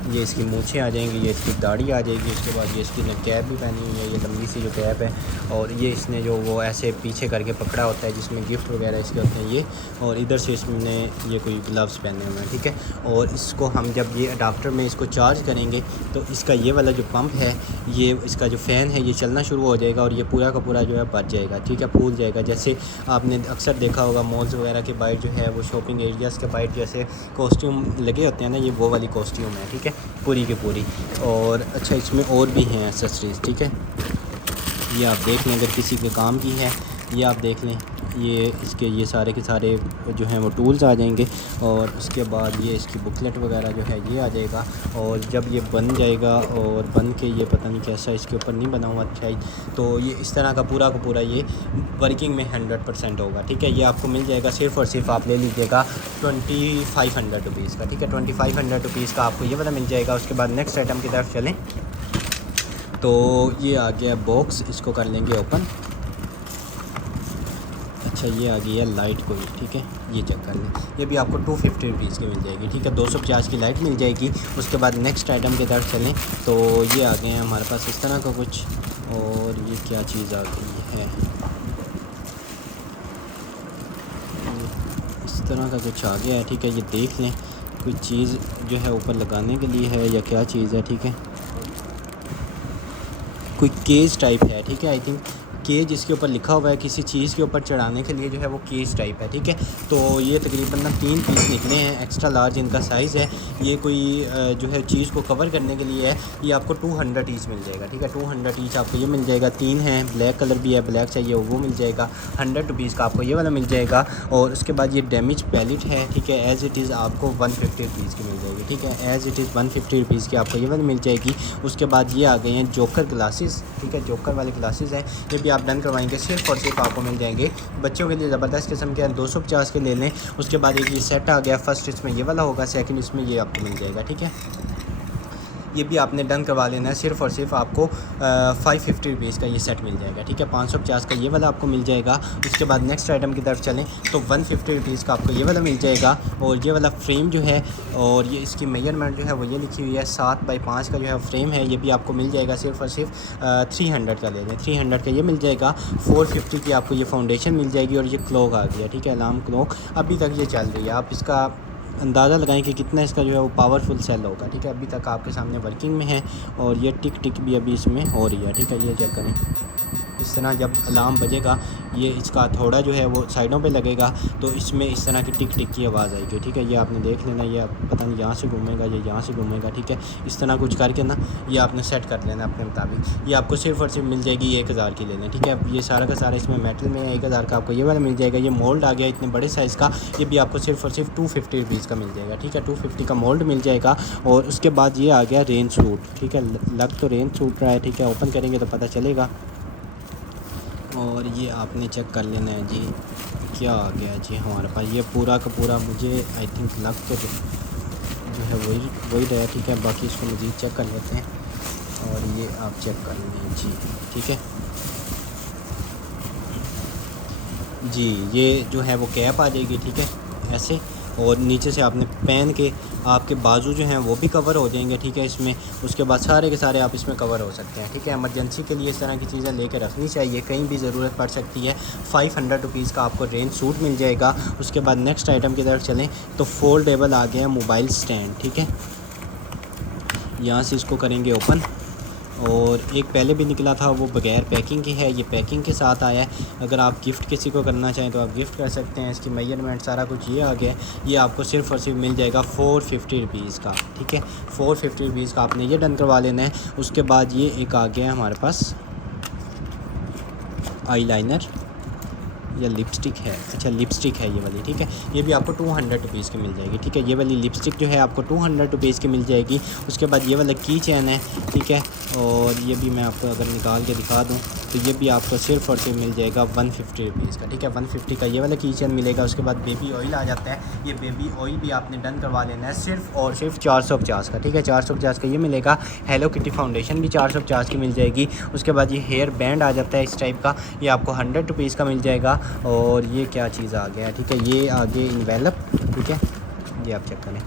ये इसकी मूछें आ जाएंगी, ये इसकी दाढ़ी आ जाएगी। उसके बाद ये इसकी कैप भी पहनी हुई है, ये लंबी सी जो कैप है। और ये इसने जो वो ऐसे पीछे करके पकड़ा होता है जिसमें गिफ्ट वगैरह इसके होते हैं ये। और इधर से इसने ये कोई ग्लव्स पहने हुए हैं, ठीक है। और इसको हम जब ये अडाप्टर में इसको चार्ज करेंगे तो इसका ये वाला जो पंप है, ये इसका जो फ़ैन है ये चलना शुरू हो जाएगा और ये पूरा का पूरा जो है भर जाएगा, ठीक है, फूल जाएगा। जैसे आपने अक्सर देखा होगा मॉल्स वगैरह के बाहर जो है वो शॉपिंग एरियाज़ के बाहर जैसे कॉस्ट्यूम लगे होते हैं ना, ये वो वाली कॉस्ट्यूम है, ठीक है, पूरी की पूरी। और अच्छा इसमें और भी हैं एक्सेसरीज़, ठीक है। ये आप देख लें, अगर किसी के काम की है ये आप देख लें, ये इसके ये सारे के सारे जो हैं वो टूल्स आ जाएंगे। और उसके बाद ये इसकी बुकलेट वगैरह जो है ये आ जाएगा। और जब ये बन जाएगा और बन के ये पता नहीं कैसा इसके ऊपर नहीं बना हुआ शायद, तो ये इस तरह का पूरा ये वर्किंग में 100% होगा, ठीक है। ये आपको मिल जाएगा सिर्फ़ और सिर्फ आप ले लीजिएगा 2500 रुपीज़ का, ठीक है। 2500 रुपीज़ का आपको ये वाला मिल जाएगा। उसके बाद नेक्स्ट आइटम की तरफ चलें तो ये आ गया बॉक्स, इसको कर लेंगे ओपन। अच्छा ये आ गई है लाइट कोई, ठीक है, ये चेक कर लें। ये भी आपको 250 रुपीज़ की मिल जाएगी, ठीक है। 250 की लाइट मिल जाएगी। उसके बाद नेक्स्ट आइटम की तरफ चलें तो ये आ गए हैं हमारे पास इस तरह का कुछ। और ये क्या चीज़ आ गई है, इस तरह का कुछ आ गया है, ठीक है। ये देख लें, कोई चीज़ जो है ऊपर लगाने के लिए है या क्या चीज़ है, ठीक है। कोई केज टाइप है, ठीक है। आई थिंक केज इसके ऊपर लिखा हुआ है, किसी चीज़ के ऊपर चढ़ाने के लिए जो है वो केज टाइप है, ठीक है। तो ये तकरीबन ना 3 पीस निकले हैं, एक्स्ट्रा लार्ज इनका साइज़ है। ये कोई जो है चीज़ को कवर करने के लिए है। ये आपको 200 ईच मिल जाएगा, ठीक है। 200 ईच आपको ये मिल जाएगा। 3 हैं, ब्लैक कलर भी है, ब्लैक चाहिए वो मिल जाएगा। 100 रुपीज़ का आपको ये वाला मिल जाएगा। और उसके बाद ये डैमेज पैलेट है, ठीक है, एज़ इट इज़ आपको 150 रुपीज़ की मिल जाएगी, ठीक है। एज़ इट इज़ 150 रुपीज़ की आपको ये वाली मिल जाएगी। उसके बाद ये आ गए हैं जोकर ग्लासेस, ठीक है, जोकर वाले ग्लासेस हैं। ये भी आप डन करवाएंगे सिर्फ और सिर्फ आपको मिल जाएंगे बच्चों के लिए ज़बरदस्त किस्म के 250 के ले लें। उसके बाद एक ये सेट आ गया, फर्स्ट इसमें ये वाला होगा, सेकंड इसमें ये आपको मिल जाएगा, ठीक है। ये भी आपने डन करवा लेना है, सिर्फ़ और सिर्फ आपको 550 रुपीज़ का ये सेट मिल जाएगा, ठीक है। 550 का ये वाला आपको मिल जाएगा। उसके बाद नेक्स्ट आइटम की तरफ चलें तो 150 रुपीज़ का आपको ये वाला मिल जाएगा। और ये वाला फ्रेम जो है और ये इसकी मेजरमेंट जो है वो ये लिखी हुई है 7 बाई 5 का जो है फ्रेम है। ये भी आपको मिल जाएगा सिर्फ और सिर्फ 300 का ले लें, 300 का ये मिल जाएगा। 450 की आपको ये फाउंडेशन मिल जाएगी। और ये क्लॉक आ गया, ठीक है, अलार्म क्लॉक अभी तक ये चल रही है। आप इसका अंदाज़ा लगाएं कि कितना इसका जो है वो पावरफुल सेल होगा, ठीक है। अभी तक आपके सामने वर्किंग में है। और ये टिक टिक भी अभी इसमें हो रही है, ठीक है। ये चेक करें, इस तरह जब अलार्म बजेगा ये इसका थोड़ा जो है वो साइडों पे लगेगा तो इसमें इस तरह की टिक टिक की आवाज़ आएगी, ठीक है। ये आपने देख लेना, ये पता नहीं यहाँ से घूमेगा या यहाँ से घूमेगा, ठीक है। इस तरह कुछ करके ना ये आपने सेट कर लेना अपने मुताबिक। ये आपको सिर्फ और सिर्फ मिल जाएगी 1000 की लेना, ठीक है। ये सारा का सारा इसमें मेटल में है। 1000 का आपको ये वाला मिल जाएगा। ये मोल्ड आ गया इतने बड़े साइज़ का, ये भी आपको सिर्फ और सिर्फ 250 रुपीज़ का मिल जाएगा, ठीक है। 250 का मोल्ड मिल जाएगा। और उसके बाद ये आ गया रेन सूट, ठीक है। लग तो रेन सूट रहा है, ठीक है, ओपन करेंगे तो पता चलेगा। और ये आपने चेक कर लेना है जी, क्या आ गया जी हमारे पास। ये पूरा का पूरा मुझे आई थिंक लग तो जो है वही रहा है, ठीक है। बाकी इसको मज़ीद चेक कर लेते हैं। और ये आप चेक कर लें जी, ठीक है जी। ये जो है वो कैप आ जाएगी, ठीक है, ऐसे। और नीचे से आपने पहन के आपके बाजू जो हैं वो भी कवर हो जाएंगे, ठीक है, इसमें। उसके बाद सारे के सारे आप इसमें कवर हो सकते हैं, ठीक है। एमरजेंसी के लिए इस तरह की चीज़ें लेकर रखनी चाहिए, कहीं भी ज़रूरत पड़ सकती है। 500 रुपीज़ का आपको रेन सूट मिल जाएगा। उसके बाद नेक्स्ट आइटम की तरफ चलें तो फोल्डेबल आ गया मोबाइल स्टैंड, ठीक है। यहाँ से इसको करेंगे ओपन। और एक पहले भी निकला था वो बगैर पैकिंग की है, ये पैकिंग के साथ आया है। अगर आप गिफ्ट किसी को करना चाहें तो आप गिफ्ट कर सकते हैं। इसकी मेजरमेंट सारा कुछ ये आ गया। ये आपको सिर्फ और सिर्फ मिल जाएगा 450 रुपीज़ का, ठीक है। 450 रुपीज़ का आपने ये डन करवा लेना है। उसके बाद ये एक आ गया है हमारे पास आई लाइनर। या लिपस्टिक है, अच्छा लिपस्टिक है ये वाली, ठीक है। ये भी आपको 200 रुपीज़ की मिल जाएगी, ठीक है। ये वाली लिपस्टिक जो है आपको 200 रुपीज़ की मिल जाएगी। उसके बाद ये वाला की चैन है, ठीक है। और ये भी मैं आपको अगर निकाल के दिखा दूँ तो ये भी आपको सिर्फ और सिर्फ मिल जाएगा 150 रुपीज़ का, ठीक है। 150 का ये वाला की चैन मिलेगा। उसके बाद बेबी ऑयल आ जाता है, ये बेबी ऑयल भी आपने डन करवा लेना है सिर्फ और सिर्फ 450 का, ठीक है। 450 का ये मिलेगा। हेलो किटी फाउंडेशन भी 450 की मिल जाएगी। उसके बाद ये हेयर बैंड आ जाता है इस टाइप का, ये आपको 100 रुपीज़ का मिल जाएगा। और ये क्या चीज़ आ गया, ठीक है, ये आगे इन्वेलप, ठीक है, ये आप चेक करें।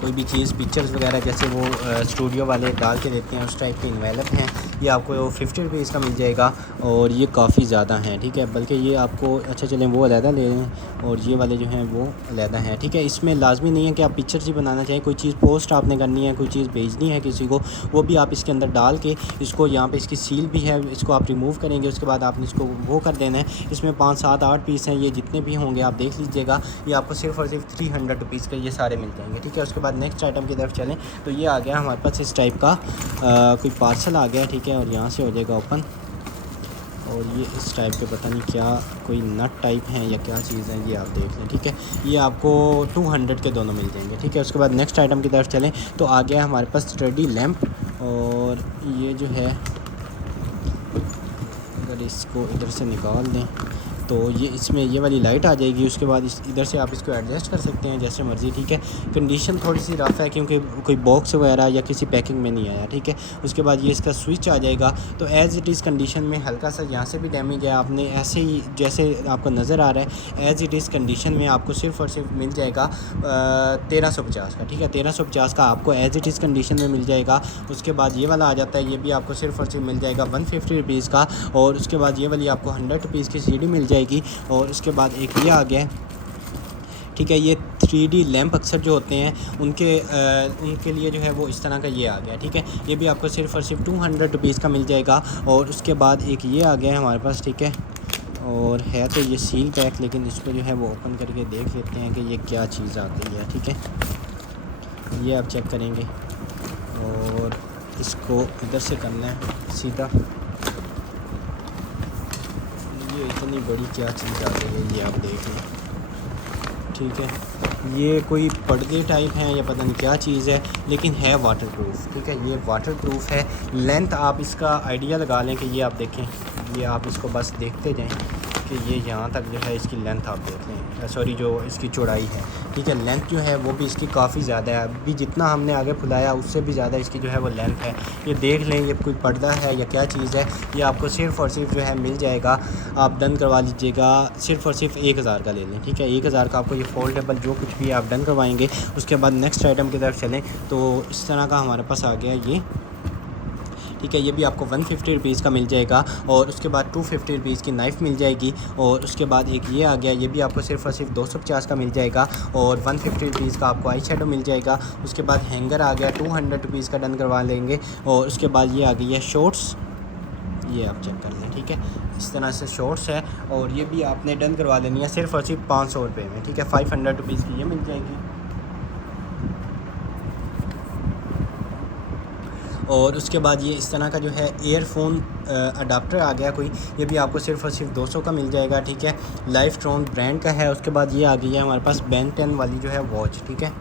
कोई भी चीज़ पिक्चर्स वगैरह जैसे वो स्टूडियो वाले डाल के देते हैं उस टाइप के इन्वेलप हैं, ये आपको 50 रुपीज़ का मिल जाएगा। और ये काफ़ी ज़्यादा हैं, ठीक है, बल्कि ये आपको अच्छा चलें वो अलहदा ले लें और ये वाले जो हैं वो अलहदा हैं, ठीक है। इसमें लाजमी नहीं है कि आप पिक्चर्स ही बनाना चाहें, कोई चीज़ पोस्ट आपने करनी है, कोई चीज़ भेजनी है किसी को, वो भी आप इसके अंदर डाल के इसको यहाँ पे इसकी सील भी है, इसको आप रिमूव करेंगे। उसके बाद आपने इसको वो कर देना है। इसमें 5, 7, 8 पीस हैं, ये जितने भी होंगे आप देख लीजिएगा। ये आपको सिर्फ और सिर्फ 300 रुपीज़ के ये सारे मिल जाएंगे, ठीक है। उसके बाद नेक्स्ट आइटम की तरफ चलें तो ये आ गया हमारे पास इस टाइप का कोई पार्सल आ गया, ठीक है। और यहाँ से हो जाएगा ओपन, और ये इस टाइप के पता नहीं क्या कोई नट टाइप हैं या क्या चीज़ है, ये आप देख लें, ठीक है। ये आपको 200 के दोनों मिल जाएंगे, ठीक है। उसके बाद नेक्स्ट आइटम की तरफ चलें तो आ गया हमारे पास स्टडी लैंप। और ये जो है अगर इसको इधर से निकाल दें तो ये इसमें ये वाली लाइट आ जाएगी। उसके बाद इस इधर से आप इसको एडजस्ट कर सकते हैं जैसे मर्ज़ी, ठीक है। कंडीशन थोड़ी सी रफ़ है क्योंकि कोई बॉक्स वगैरह या किसी पैकिंग में नहीं आया, ठीक है। उसके बाद ये इसका स्विच आ जाएगा। तो एज़ इट इज़ कंडीशन में हल्का सा यहाँ से भी डैमेज है, आपने ऐसे ही जैसे आपको नज़र आ रहा है एज़ इट इज़ कंडीशन में आपको सिर्फ और सिर्फ मिल जाएगा 1350 का, ठीक है। 1350 का आपको एज़ इट इज़ कंडीशन में मिल जाएगा। उसके बाद ये वाला आ जाता है, ये भी आपको सिर्फ और सिर्फ मिल जाएगा 150 रुपीज़ का। और उसके बाद ये वाली आपको 100 रुपीज़ की सीडी मिल जाएगी। और उसके बाद एक ये आ गया, ठीक है। ये 3D लैंप अक्सर जो होते हैं उनके लिए जो है वो इस तरह का ये आ गया, ठीक है। ये भी आपको सिर्फ और सिर्फ 200 रुपीज़ का मिल जाएगा। और उसके बाद एक ये आ गया है हमारे पास, ठीक है। और है तो ये सील पैक, लेकिन इसको जो है वो ओपन करके देख लेते हैं कि ये क्या चीज़ आ गई है, ठीक है। ये आप चेक करेंगे और इसको इधर से करना है सीधा। ये इतनी बड़ी क्या चीज़ आ गई है, ये आप देख लें, ठीक है। ये कोई पर्दे टाइप हैं या पता नहीं क्या चीज़ है, लेकिन है वाटरप्रूफ, ठीक है। ये वाटरप्रूफ है। लेंथ आप इसका आइडिया लगा लें कि ये आप देखें, ये आप इसको बस देखते जाएं कि ये यहाँ तक जो है इसकी लेंथ आप देख लें, सॉरी जो इसकी चौड़ाई है, ठीक है। लेंथ जो है वो भी इसकी काफ़ी ज़्यादा है, अभी जितना हमने आगे फुलाया उससे भी ज़्यादा इसकी जो है वो लेंथ है। ये देख लें, ये कोई पर्दा है या क्या चीज़ है। ये आपको सिर्फ़ और सिर्फ जो है मिल जाएगा, आप डन करवा लीजिएगा, सिर्फ़ और सिर्फ 1000 का ले लें, ठीक है। 1000 का आपको ये फोल्डेबल जो कुछ भी आप डन करवाएंगे। उसके बाद नेक्स्ट आइटम की तरफ चलें तो इस तरह का हमारे पास आ गया ये, ठीक है। ये भी आपको 150 रुपीज़ का मिल जाएगा। और उसके बाद 250 रुपीज़ की नाइफ़ मिल जाएगी। और उसके बाद एक ये आ गया, ये भी आपको सिर्फ और सिर्फ 250 का मिल जाएगा। और 150 रुपीज़ का आपको आई शेडो मिल जाएगा। उसके बाद हैंगर आ गया, 200 रुपीज़ का डन करवा लेंगे। और उसके बाद ये आ गई है शॉर्ट्स, ये आप चेक कर लें, ठीक है। इस तरह से शॉर्ट्स है और ये भी आपने डन करवा लेनी है सिर्फ और सिर्फ 500 रुपये में, ठीक है। 500 रुपीज़ की ये मिल जाएगी। और उसके बाद ये इस तरह का जो है एयरफोन अडाप्टर आ गया कोई, ये भी आपको सिर्फ और सिर्फ 200 का मिल जाएगा, ठीक है। लाइफट्रॉन ब्रांड का है। उसके बाद ये आ गई है हमारे पास Ben 10 वाली जो है वॉच, ठीक है।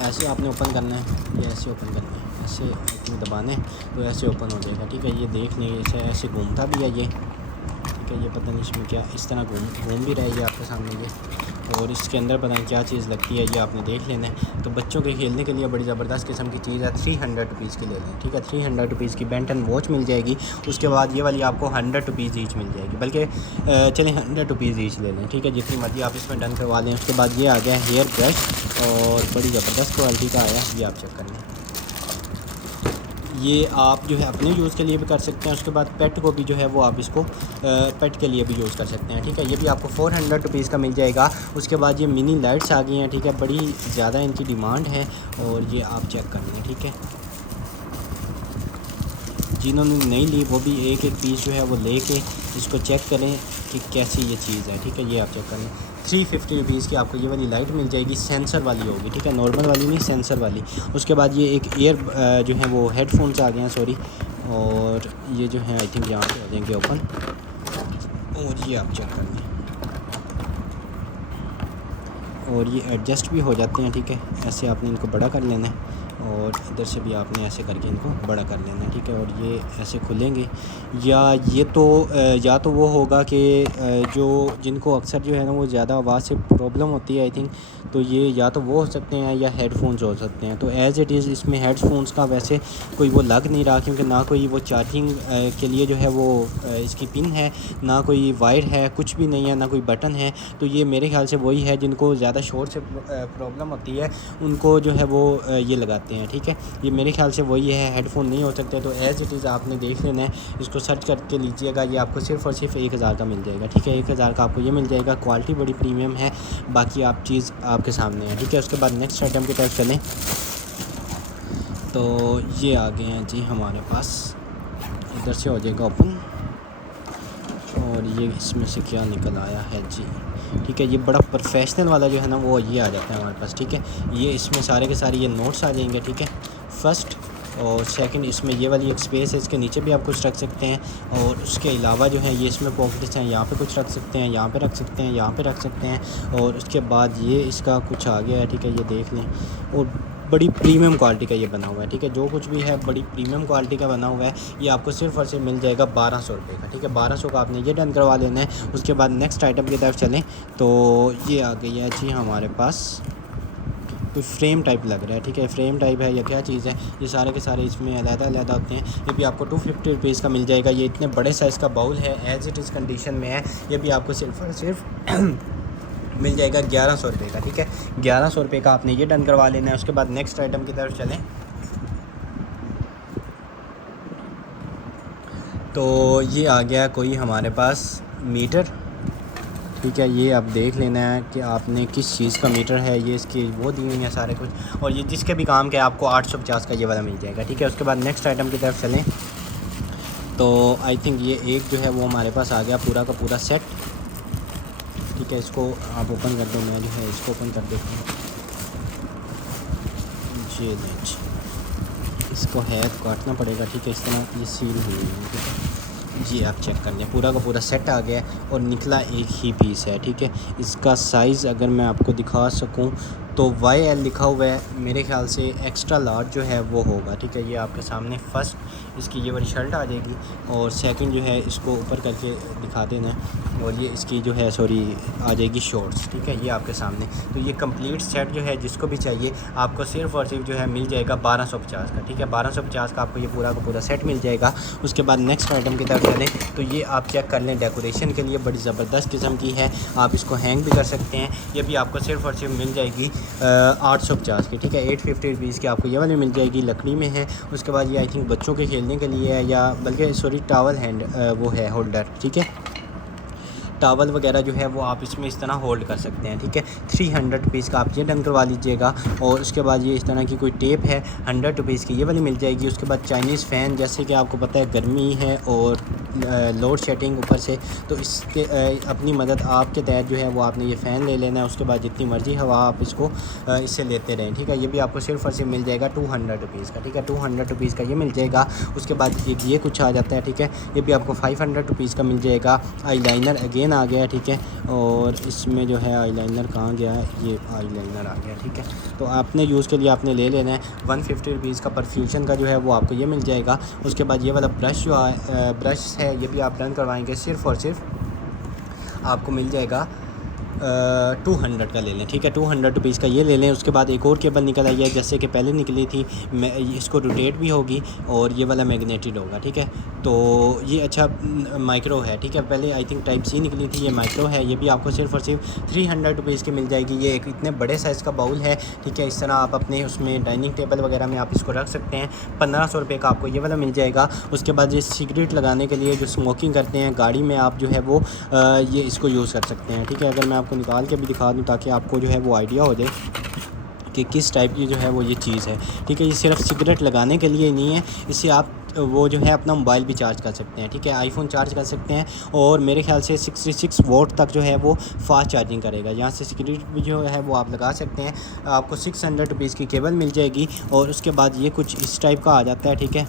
ऐसे आपने ओपन करना है, ये ऐसे ओपन करना है, ऐसे अपने दबाने तो ऐसे ओपन हो जाएगा, ठीक है। ये देख लें, इसे ऐसे घूमता भी है ये, ठीक है। ये पता नहीं इसमें क्या इस तरह घूम भी रहा है ये आपके सामने ये। और इसके अंदर पता नहीं क्या चीज़ लगती है, ये आपने देख लेना है। तो बच्चों के खेलने के लिए बड़ी ज़बरदस्त किस्म की चीज़ है। 300 रुपीज़ की ले लें, ठीक है। 300 रुपीज़ की Ben 10 वॉच मिल जाएगी। उसके बाद ये वाली आपको 100 रुपीज़ ईच मिल जाएगी, बल्कि चलें 100 रुपीज़ ईच ले लें, ठीक है। जितनी मर्जी आप इसमें डन करवा लें। उसके बाद ये आ गया हेयर ब्रश और बड़ी ज़बरदस्त क्वालिटी का आया, ये आप चेक कर लें। ये आप जो है अपने यूज़ के लिए भी कर सकते हैं। उसके बाद पेट को भी जो है वो आप इसको पेट के लिए भी यूज़ कर सकते हैं, ठीक है। ये भी आपको 400 रुपीज़ का मिल जाएगा। उसके बाद ये मिनी लाइट्स आ गई हैं, ठीक है। बड़ी ज़्यादा इनकी डिमांड है और ये आप चेक कर लें, ठीक है। जिन्होंने नहीं ली वो भी एक एक पीस जो है वो लेके इसको चेक करें कि कैसी ये चीज़ है, ठीक है। ये आप चेक कर लें। 350 रुपीज़ की आपको ये वाली लाइट मिल जाएगी, सेंसर वाली होगी, ठीक है। नॉर्मल वाली नहीं, सेंसर वाली। उसके बाद ये एक ईयर जो है वो हेडफोन्स आ गए हैं, सॉरी। और ये जो है आई थिंक यहाँ पे हो जाएंगे ओपन, और ये आप चेक कर लें, और ये एडजस्ट भी हो जाते हैं, ठीक है। ऐसे आपने इनको बड़ा कर लेना है और इधर से भी आपने ऐसे करके इनको बड़ा कर लेना है, ठीक है। और ये ऐसे खुलेंगे, या तो वो होगा कि जो जिनको अक्सर जो है ना वो ज़्यादा आवाज़ से प्रॉब्लम होती है आई थिंक, तो ये या तो वो हो सकते हैं या हेडफोन्स हो सकते हैं। तो एज़ इट इज़ इसमें हेडफोन्स का वैसे कोई वो लग नहीं रहा, क्योंकि ना कोई वो चार्जिंग के लिए जो है वो इसकी पिन है, ना कोई वायर है, कुछ भी नहीं है, ना कोई बटन है। तो ये मेरे ख्याल से वही है जिनको ज़्यादा शोर से प्रॉब्लम होती है, उनको जो है वो ये लगाते हैं, ठीक है। ये मेरे ख्याल से वही है, हेडफोन नहीं हो सकते। तो एज़ इट इज़ आपने देख लेना है, इसको सर्च करके लीजिएगा, ये आपको सिर्फ़ और सिर्फ 1000 का मिल जाएगा, ठीक है। 1000 का आपको ये मिल जाएगा, क्वालिटी बड़ी प्रीमियम है, बाकी आप चीज़ आपके सामने है, ठीक है। उसके बाद नेक्स्ट आइटम की तरफ चलें, तो ये आ गए हैं जी हमारे पास, इधर से हो जाएगा ओपन, और ये इसमें से क्या निकल आया है जी, ठीक है। ये बड़ा प्रोफेशनल वाला जो है ना वो ये आ जाता है हमारे पास, ठीक है। ये इसमें सारे के सारे ये नोट्स आ जाएंगे, ठीक है, फर्स्ट। और सेकंड, इसमें ये वाली एक स्पेस है, इसके नीचे भी आप कुछ रख सकते हैं। और उसके अलावा जो है ये इसमें पॉकेट्स हैं, यहाँ पे कुछ रख सकते हैं, यहाँ पे रख सकते हैं, यहाँ पे रख सकते हैं। और उसके बाद ये इसका कुछ आ गया है, ठीक है, ये देख लें। और बड़ी प्रीमियम क्वालिटी का ये बना हुआ है, ठीक है। जो कुछ भी है बड़ी प्रीमियम क्वालिटी का बना हुआ है। ये आपको सिर्फ और सिर्फ मिल जाएगा 1200 रुपये का, ठीक है। 1200 का आपने ये डन करवा लेना है। उसके बाद नेक्स्ट आइटम की तरफ चलें, तो ये आ गई है जी हमारे पास, कोई फ्रेम टाइप लग रहा है, ठीक है। फ्रेम टाइप है या क्या चीज़ है, ये सारे के सारे इसमें अलग-अलग होते हैं। ये भी आपको 250 रुपीज़ का मिल जाएगा। ये इतने बड़े साइज़ का बाउल है, एज़ इट इज़ कंडीशन में है। ये भी आपको सिर्फ और सिर्फ मिल जाएगा 1100 रुपये का, ठीक है। 1100 रुपये का आपने ये डन करवा लेना है। उसके बाद नेक्स्ट आइटम की तरफ चलें, तो ये आ गया कोई हमारे पास मीटर, ठीक है। ये आप देख लेना है कि आपने किस चीज़ का मीटर है, ये इसकी वो दी हुई है सारे कुछ, और ये जिसके भी काम के आपको 850 का ये वाला मिल जाएगा, ठीक है। उसके बाद नेक्स्ट आइटम की तरफ चलें, तो आई थिंक ये एक जो है वो हमारे पास आ गया पूरा का पूरा सेट, ठीक है। इसको आप ओपन कर दो, मैं जो है इसको ओपन कर देता हूँ। जी इसको है काटना पड़ेगा, ठीक है। इस तरह ये सील हुई है, ठीक है जी। आप चेक कर लें, पूरा का पूरा सेट आ गया है और निकला एक ही पीस है, ठीक है। इसका साइज़ अगर मैं आपको दिखा सकूं तो YL लिखा हुआ है, मेरे ख्याल से एक्स्ट्रा लार्ज जो है वो होगा, ठीक है। ये आपके सामने फर्स्ट इसकी ये वाली शर्ट आ जाएगी, और सेकंड जो है इसको ऊपर करके दिखा देना, और ये इसकी जो है आ जाएगी शॉर्ट्स, ठीक है। ये आपके सामने, तो ये कंप्लीट सेट जो है जिसको भी चाहिए आपको सिर्फ और सिर्फ जो है मिल जाएगा 1250 का, ठीक है। 1250 का आपको ये पूरा का पूरा सेट मिल जाएगा। उसके बाद नेक्स्ट आइटम की तरफ चलें, तो ये आप चेक कर लें, डेकोरेशन के लिए बड़ी ज़बरदस्त किस्म की है। आप इसको हैंग भी कर सकते हैं। ये भी आपको सिर्फ और सिर्फ मिल जाएगी 850 की, ठीक है। 850 रुपीज़ की आपको ये वाली मिल जाएगी, लकड़ी में है। उसके बाद ये आई थिंक बच्चों के खेलने के लिए है, या बल्कि सॉरी टावल हैंड वो है होल्डर, ठीक है। टावल वगैरह जो है वो आप इसमें इस तरह होल्ड कर सकते हैं, ठीक है। 300 रुपीज़ का आप ये डन करवा लीजिएगा। और उसके बाद ये इस तरह की कोई टेप है 100 रुपीज़ की, ये वाली मिल जाएगी। उसके बाद चाइनीज़ फ़ैन, जैसे कि आपको पता है गर्मी है और लोड शेडिंग ऊपर से, तो इसके अपनी मदद आपके तहत जो है वो आपने ये फ़ैन ले लेना है। उसके बाद जितनी मर्ज़ी हवा आप इसको इससे लेते रहें, ठीक है। ये भी आपको सिर्फ और सिर्फ मिल जाएगा 200 रुपीज़ का, ठीक है। 200 रुपीज़ का ये मिल जाएगा। उसके बाद ये कुछ आ जाता है, ठीक है। ये भी आपको 500 रुपीज़ का मिल जाएगा। आई लाइनर अगेन आ गया, ठीक है। और इसमें जो है आईलाइनर कहाँ गया है, ये आईलाइनर आ गया, ठीक है। तो आपने यूज़ के लिए आपने ले लेना है। 150 रुपीज़ का परफ्यूजन का जो है वो आपको ये मिल जाएगा। उसके बाद ये वाला ब्रश जो ब्रश है ये भी आप डन करवाएंगे, सिर्फ़ और सिर्फ आपको मिल जाएगा 200 का ले लें, ठीक है। 200 रुपीज़ का ये ले लें। उसके बाद एक और केबल निकल आई है, जैसे कि पहले निकली थी, इसको रोटेट भी होगी और ये वाला मैग्नेटेड होगा, ठीक है। तो ये अच्छा माइक्रो है, ठीक है। पहले आई थिंक टाइप सी निकली थी, ये माइक्रो है। ये भी आपको सिर्फ और सिर्फ 300 रुपीज़ की मिल जाएगी। ये एक इतने बड़े साइज़ का बाउल है, ठीक है। इस तरह आप अपने उसमें डाइनिंग टेबल वगैरह में आप इसको रख सकते हैं। 1500 रुपये का आपको ये वाला मिल जाएगा। उसके बाद ये सिगरेट लगाने के लिए, जो स्मोकिंग करते हैं गाड़ी में, आप जो है वो ये इसको यूज़ कर सकते हैं, ठीक है। अगर मैं आपको निकाल के भी दिखा दूँ ताकि आपको जो है वो आइडिया हो जाए कि किस टाइप की जो है वो ये चीज़ है, ठीक है। ये सिर्फ सिगरेट लगाने के लिए नहीं है, इससे आप वो जो है अपना मोबाइल भी चार्ज कर सकते हैं, ठीक है। आईफोन चार्ज कर सकते हैं, और मेरे ख्याल से 66 वोट तक जो है वो फास्ट चार्जिंग करेगा। यहाँ से सिगरेट भी जो है वो आप लगा सकते हैं। आपको 600 रुपीज़ की केबल मिल जाएगी। और उसके बाद ये कुछ इस टाइप का आ जाता है, ठीक है।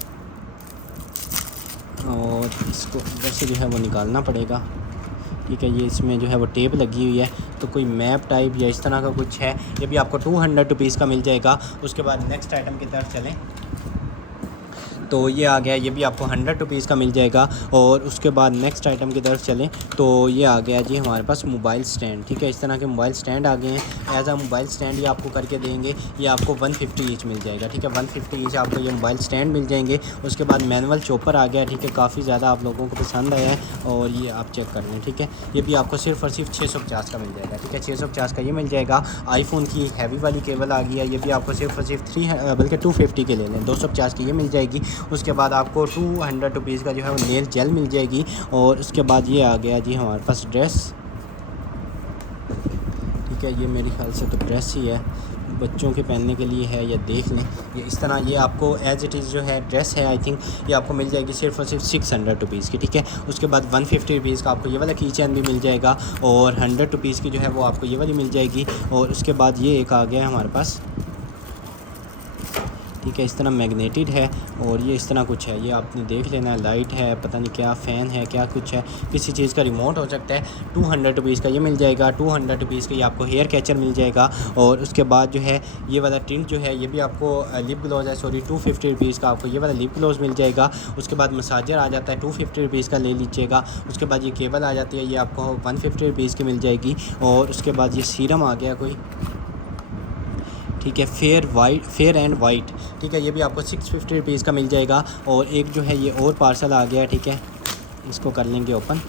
और इसको इधर से जो है वो निकालना पड़ेगा, ठीक है। ये इसमें जो है वो टेप लगी हुई है, तो कोई मैप टाइप या इस तरह का कुछ है। ये भी आपको 200 रुपीज़ का मिल जाएगा। उसके बाद नेक्स्ट आइटम की तरफ चलें तो ये आ गया, ये भी आपको 100 रुपीज़ का मिल जाएगा। और उसके बाद नेक्स्ट आइटम की तरफ चलें तो ये आ गया जी हमारे पास मोबाइल स्टैंड। ठीक है, इस तरह के मोबाइल स्टैंड आ गए हैं। एज आ मोबाइल स्टैंड ये आपको करके देंगे, ये आपको 150 ईच मिल जाएगा। ठीक है, 150 ईच आपको ये मोबाइल स्टैंड मिल जाएंगे। उसके बाद मैनुअल चॉपर आ गया। ठीक है, काफ़ी ज़्यादा आप लोगों को पसंद आया है और ये आप चेक कर लें। ठीक है, ये भी आपको सिर्फ और सिर्फ 650 का मिल जाएगा। ठीक है, 650 का ये मिल जाएगा। आईफोन की हैवी वाली केबल आ गई है, ये भी आपको सिर्फ और सिर्फ 250 की ले लें, 250 की ये मिल जाएगी। उसके बाद आपको 200 रुपीज़ का जो है वो नेल जेल मिल जाएगी। और उसके बाद ये आ गया जी हमारे पास ड्रेस। ठीक है, ये मेरे ख्याल से तो ड्रेस ही है, बच्चों के पहनने के लिए है, या देख लें। ये इस तरह ये आपको एज इट इज़ जो है ड्रेस है, आई थिंक ये आपको मिल जाएगी सिर्फ और सिर्फ 600 रुपीज़ की। ठीक है, उसके बाद 150 रुपीज़ का आपको ये वाला की चैन भी मिल जाएगा और 100 रुपीज़ की जो है वो आपको ये वाली मिल जाएगी। और उसके बाद ये एक आ गया है हमारे पास। ठीक है, इस तरह मैग्नेटेड है और ये इस तरह कुछ है, ये आपने देख लेना है। लाइट है, पता नहीं क्या फ़ैन है, क्या कुछ है, किसी चीज़ का रिमोट हो सकता है। 200 रुपीज़ का ये मिल जाएगा। 200 रुपीज़ का ये आपको हेयर कैचर मिल जाएगा। और उसके बाद जो है ये वाला टिंट जो है, ये भी आपको लिप ग्लोज़ है, सॉरी 250 रुपीज़ का आपको ये वाला लिप ग्लोज़ मिल जाएगा। उसके बाद मसाजर आ जाता है, 250 रुपीज़ का ले लीजिएगा। उसके बाद ये केबल आ जाती है, ये आपको 150 रुपीज़ की मिल जाएगी। और उसके बाद ये सीरम आ गया कोई, ठीक है, फेयर एंड वाइट। ठीक है, ये भी आपको 650 रुपीज़ का मिल जाएगा। और एक जो है ये और पार्सल आ गया। ठीक है, इसको कर लेंगे ओपन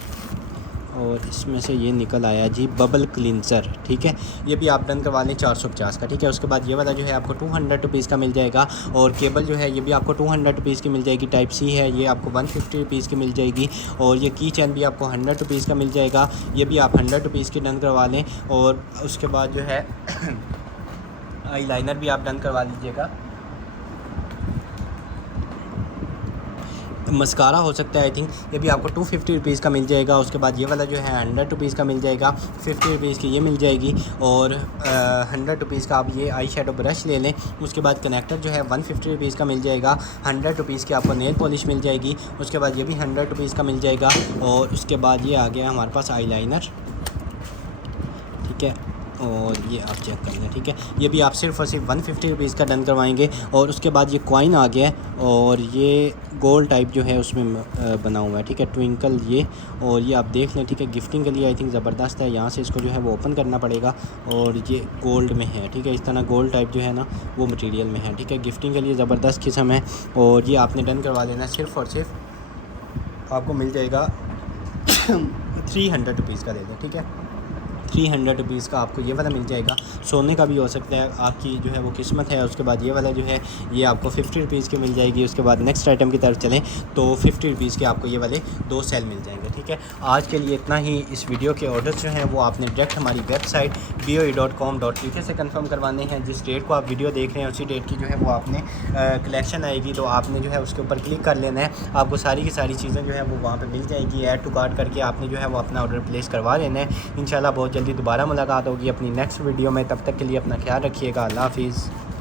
और इसमें से ये निकल आया जी बबल क्लिनसर। ठीक है, ये भी आप डन करवा लें 450 का। ठीक है, उसके बाद ये वाला जो है आपको 200 रुपीज़ का मिल जाएगा। और केबल जो है ये भी आपको 200 रुपीज़ की मिल जाएगी। टाइप सी है, ये आपको 150 रुपीज़ की मिल जाएगी। और ये की चैन भी आपको 100 रुपीज़ का मिल जाएगा, ये भी आप 100 रुपीज़ की डन करवा लें। और उसके बाद जो है आई लाइनर भी आप डन करवा लीजिएगा। मस्कारा हो सकता है, आई थिंक ये भी आपको 250 रुपीज़ का मिल जाएगा। उसके बाद ये वाला जो है 100 रुपीज़ का मिल जाएगा, 50 रुपीज़ की ये मिल जाएगी। और 100 रुपीज़ का आप ये आई शेडो ब्रश ले लें। उसके बाद कनेक्टर जो है 150 रुपीज़ का मिल जाएगा। 100 रुपीज़ की आपको नेल पॉलिश मिल जाएगी। उसके बाद ये भी 100 रुपीज़ का मिल जाएगा। और उसके बाद ये आ गया हमारे पास आई लाइनर। ठीक है, और ये आप चेक कर लें। ठीक है, ये भी आप सिर्फ और सिर्फ 150 रुपीज़ का डन करवाएंगे। और उसके बाद ये कॉइन आ गया है और ये गोल्ड टाइप जो है उसमें बना हुआ है। ठीक है, ट्विंकल ये, और ये आप देख लें। ठीक है, गिफ्टिंग के लिए आई थिंक ज़बरदस्त है। यहाँ से इसको जो है वो ओपन करना पड़ेगा और ये गोल्ड में है। ठीक है, इस तरह गोल्ड टाइप जो है ना वो मटीरियल में है। ठीक है, गिफ्टिंग के लिए ज़बरदस्त किस्म है। और ये आपने डन करवा लेना, सिर्फ और सिर्फ आपको मिल जाएगा 300 रुपीज़ का दे दें। ठीक है, 300 रुपीज़ का आपको ये वाला मिल जाएगा। सोने का भी हो सकता है, आपकी जो है वो किस्मत है। उसके बाद ये वाला जो है ये आपको 50 रुपीज़ की मिल जाएगी। उसके बाद नेक्स्ट आइटम की तरफ चलें तो 50 रुपीज़ के आपको ये वाले 2 सेल मिल जाएंगे। ठीक है, आज के लिए इतना ही। इस वीडियो के ऑर्डर जो हैं वो आपने डायरेक्ट हमारी वेबसाइट boe.com.pk से कंफर्म करवाने हैं। जिस डेट को आप वीडियो देख रहे हैं उसी डेट की जो है वो आपने कलेक्शन आएगी, तो आपने जो है उसके ऊपर क्लिक कर लेना है। आपको सारी की सारी चीज़ें जो है वो वहाँ पर मिल जाएगी। ऐड टू कार्ट करके आपने जो है वो अपना ऑर्डर प्लेस करवा लेना है। इंशाल्लाह बहुत जल्दी दोबारा मुलाकात होगी अपनी नेक्स्ट वीडियो में। तब तक के लिए अपना ख्याल रखिएगा। अल्लाह हाफिज़।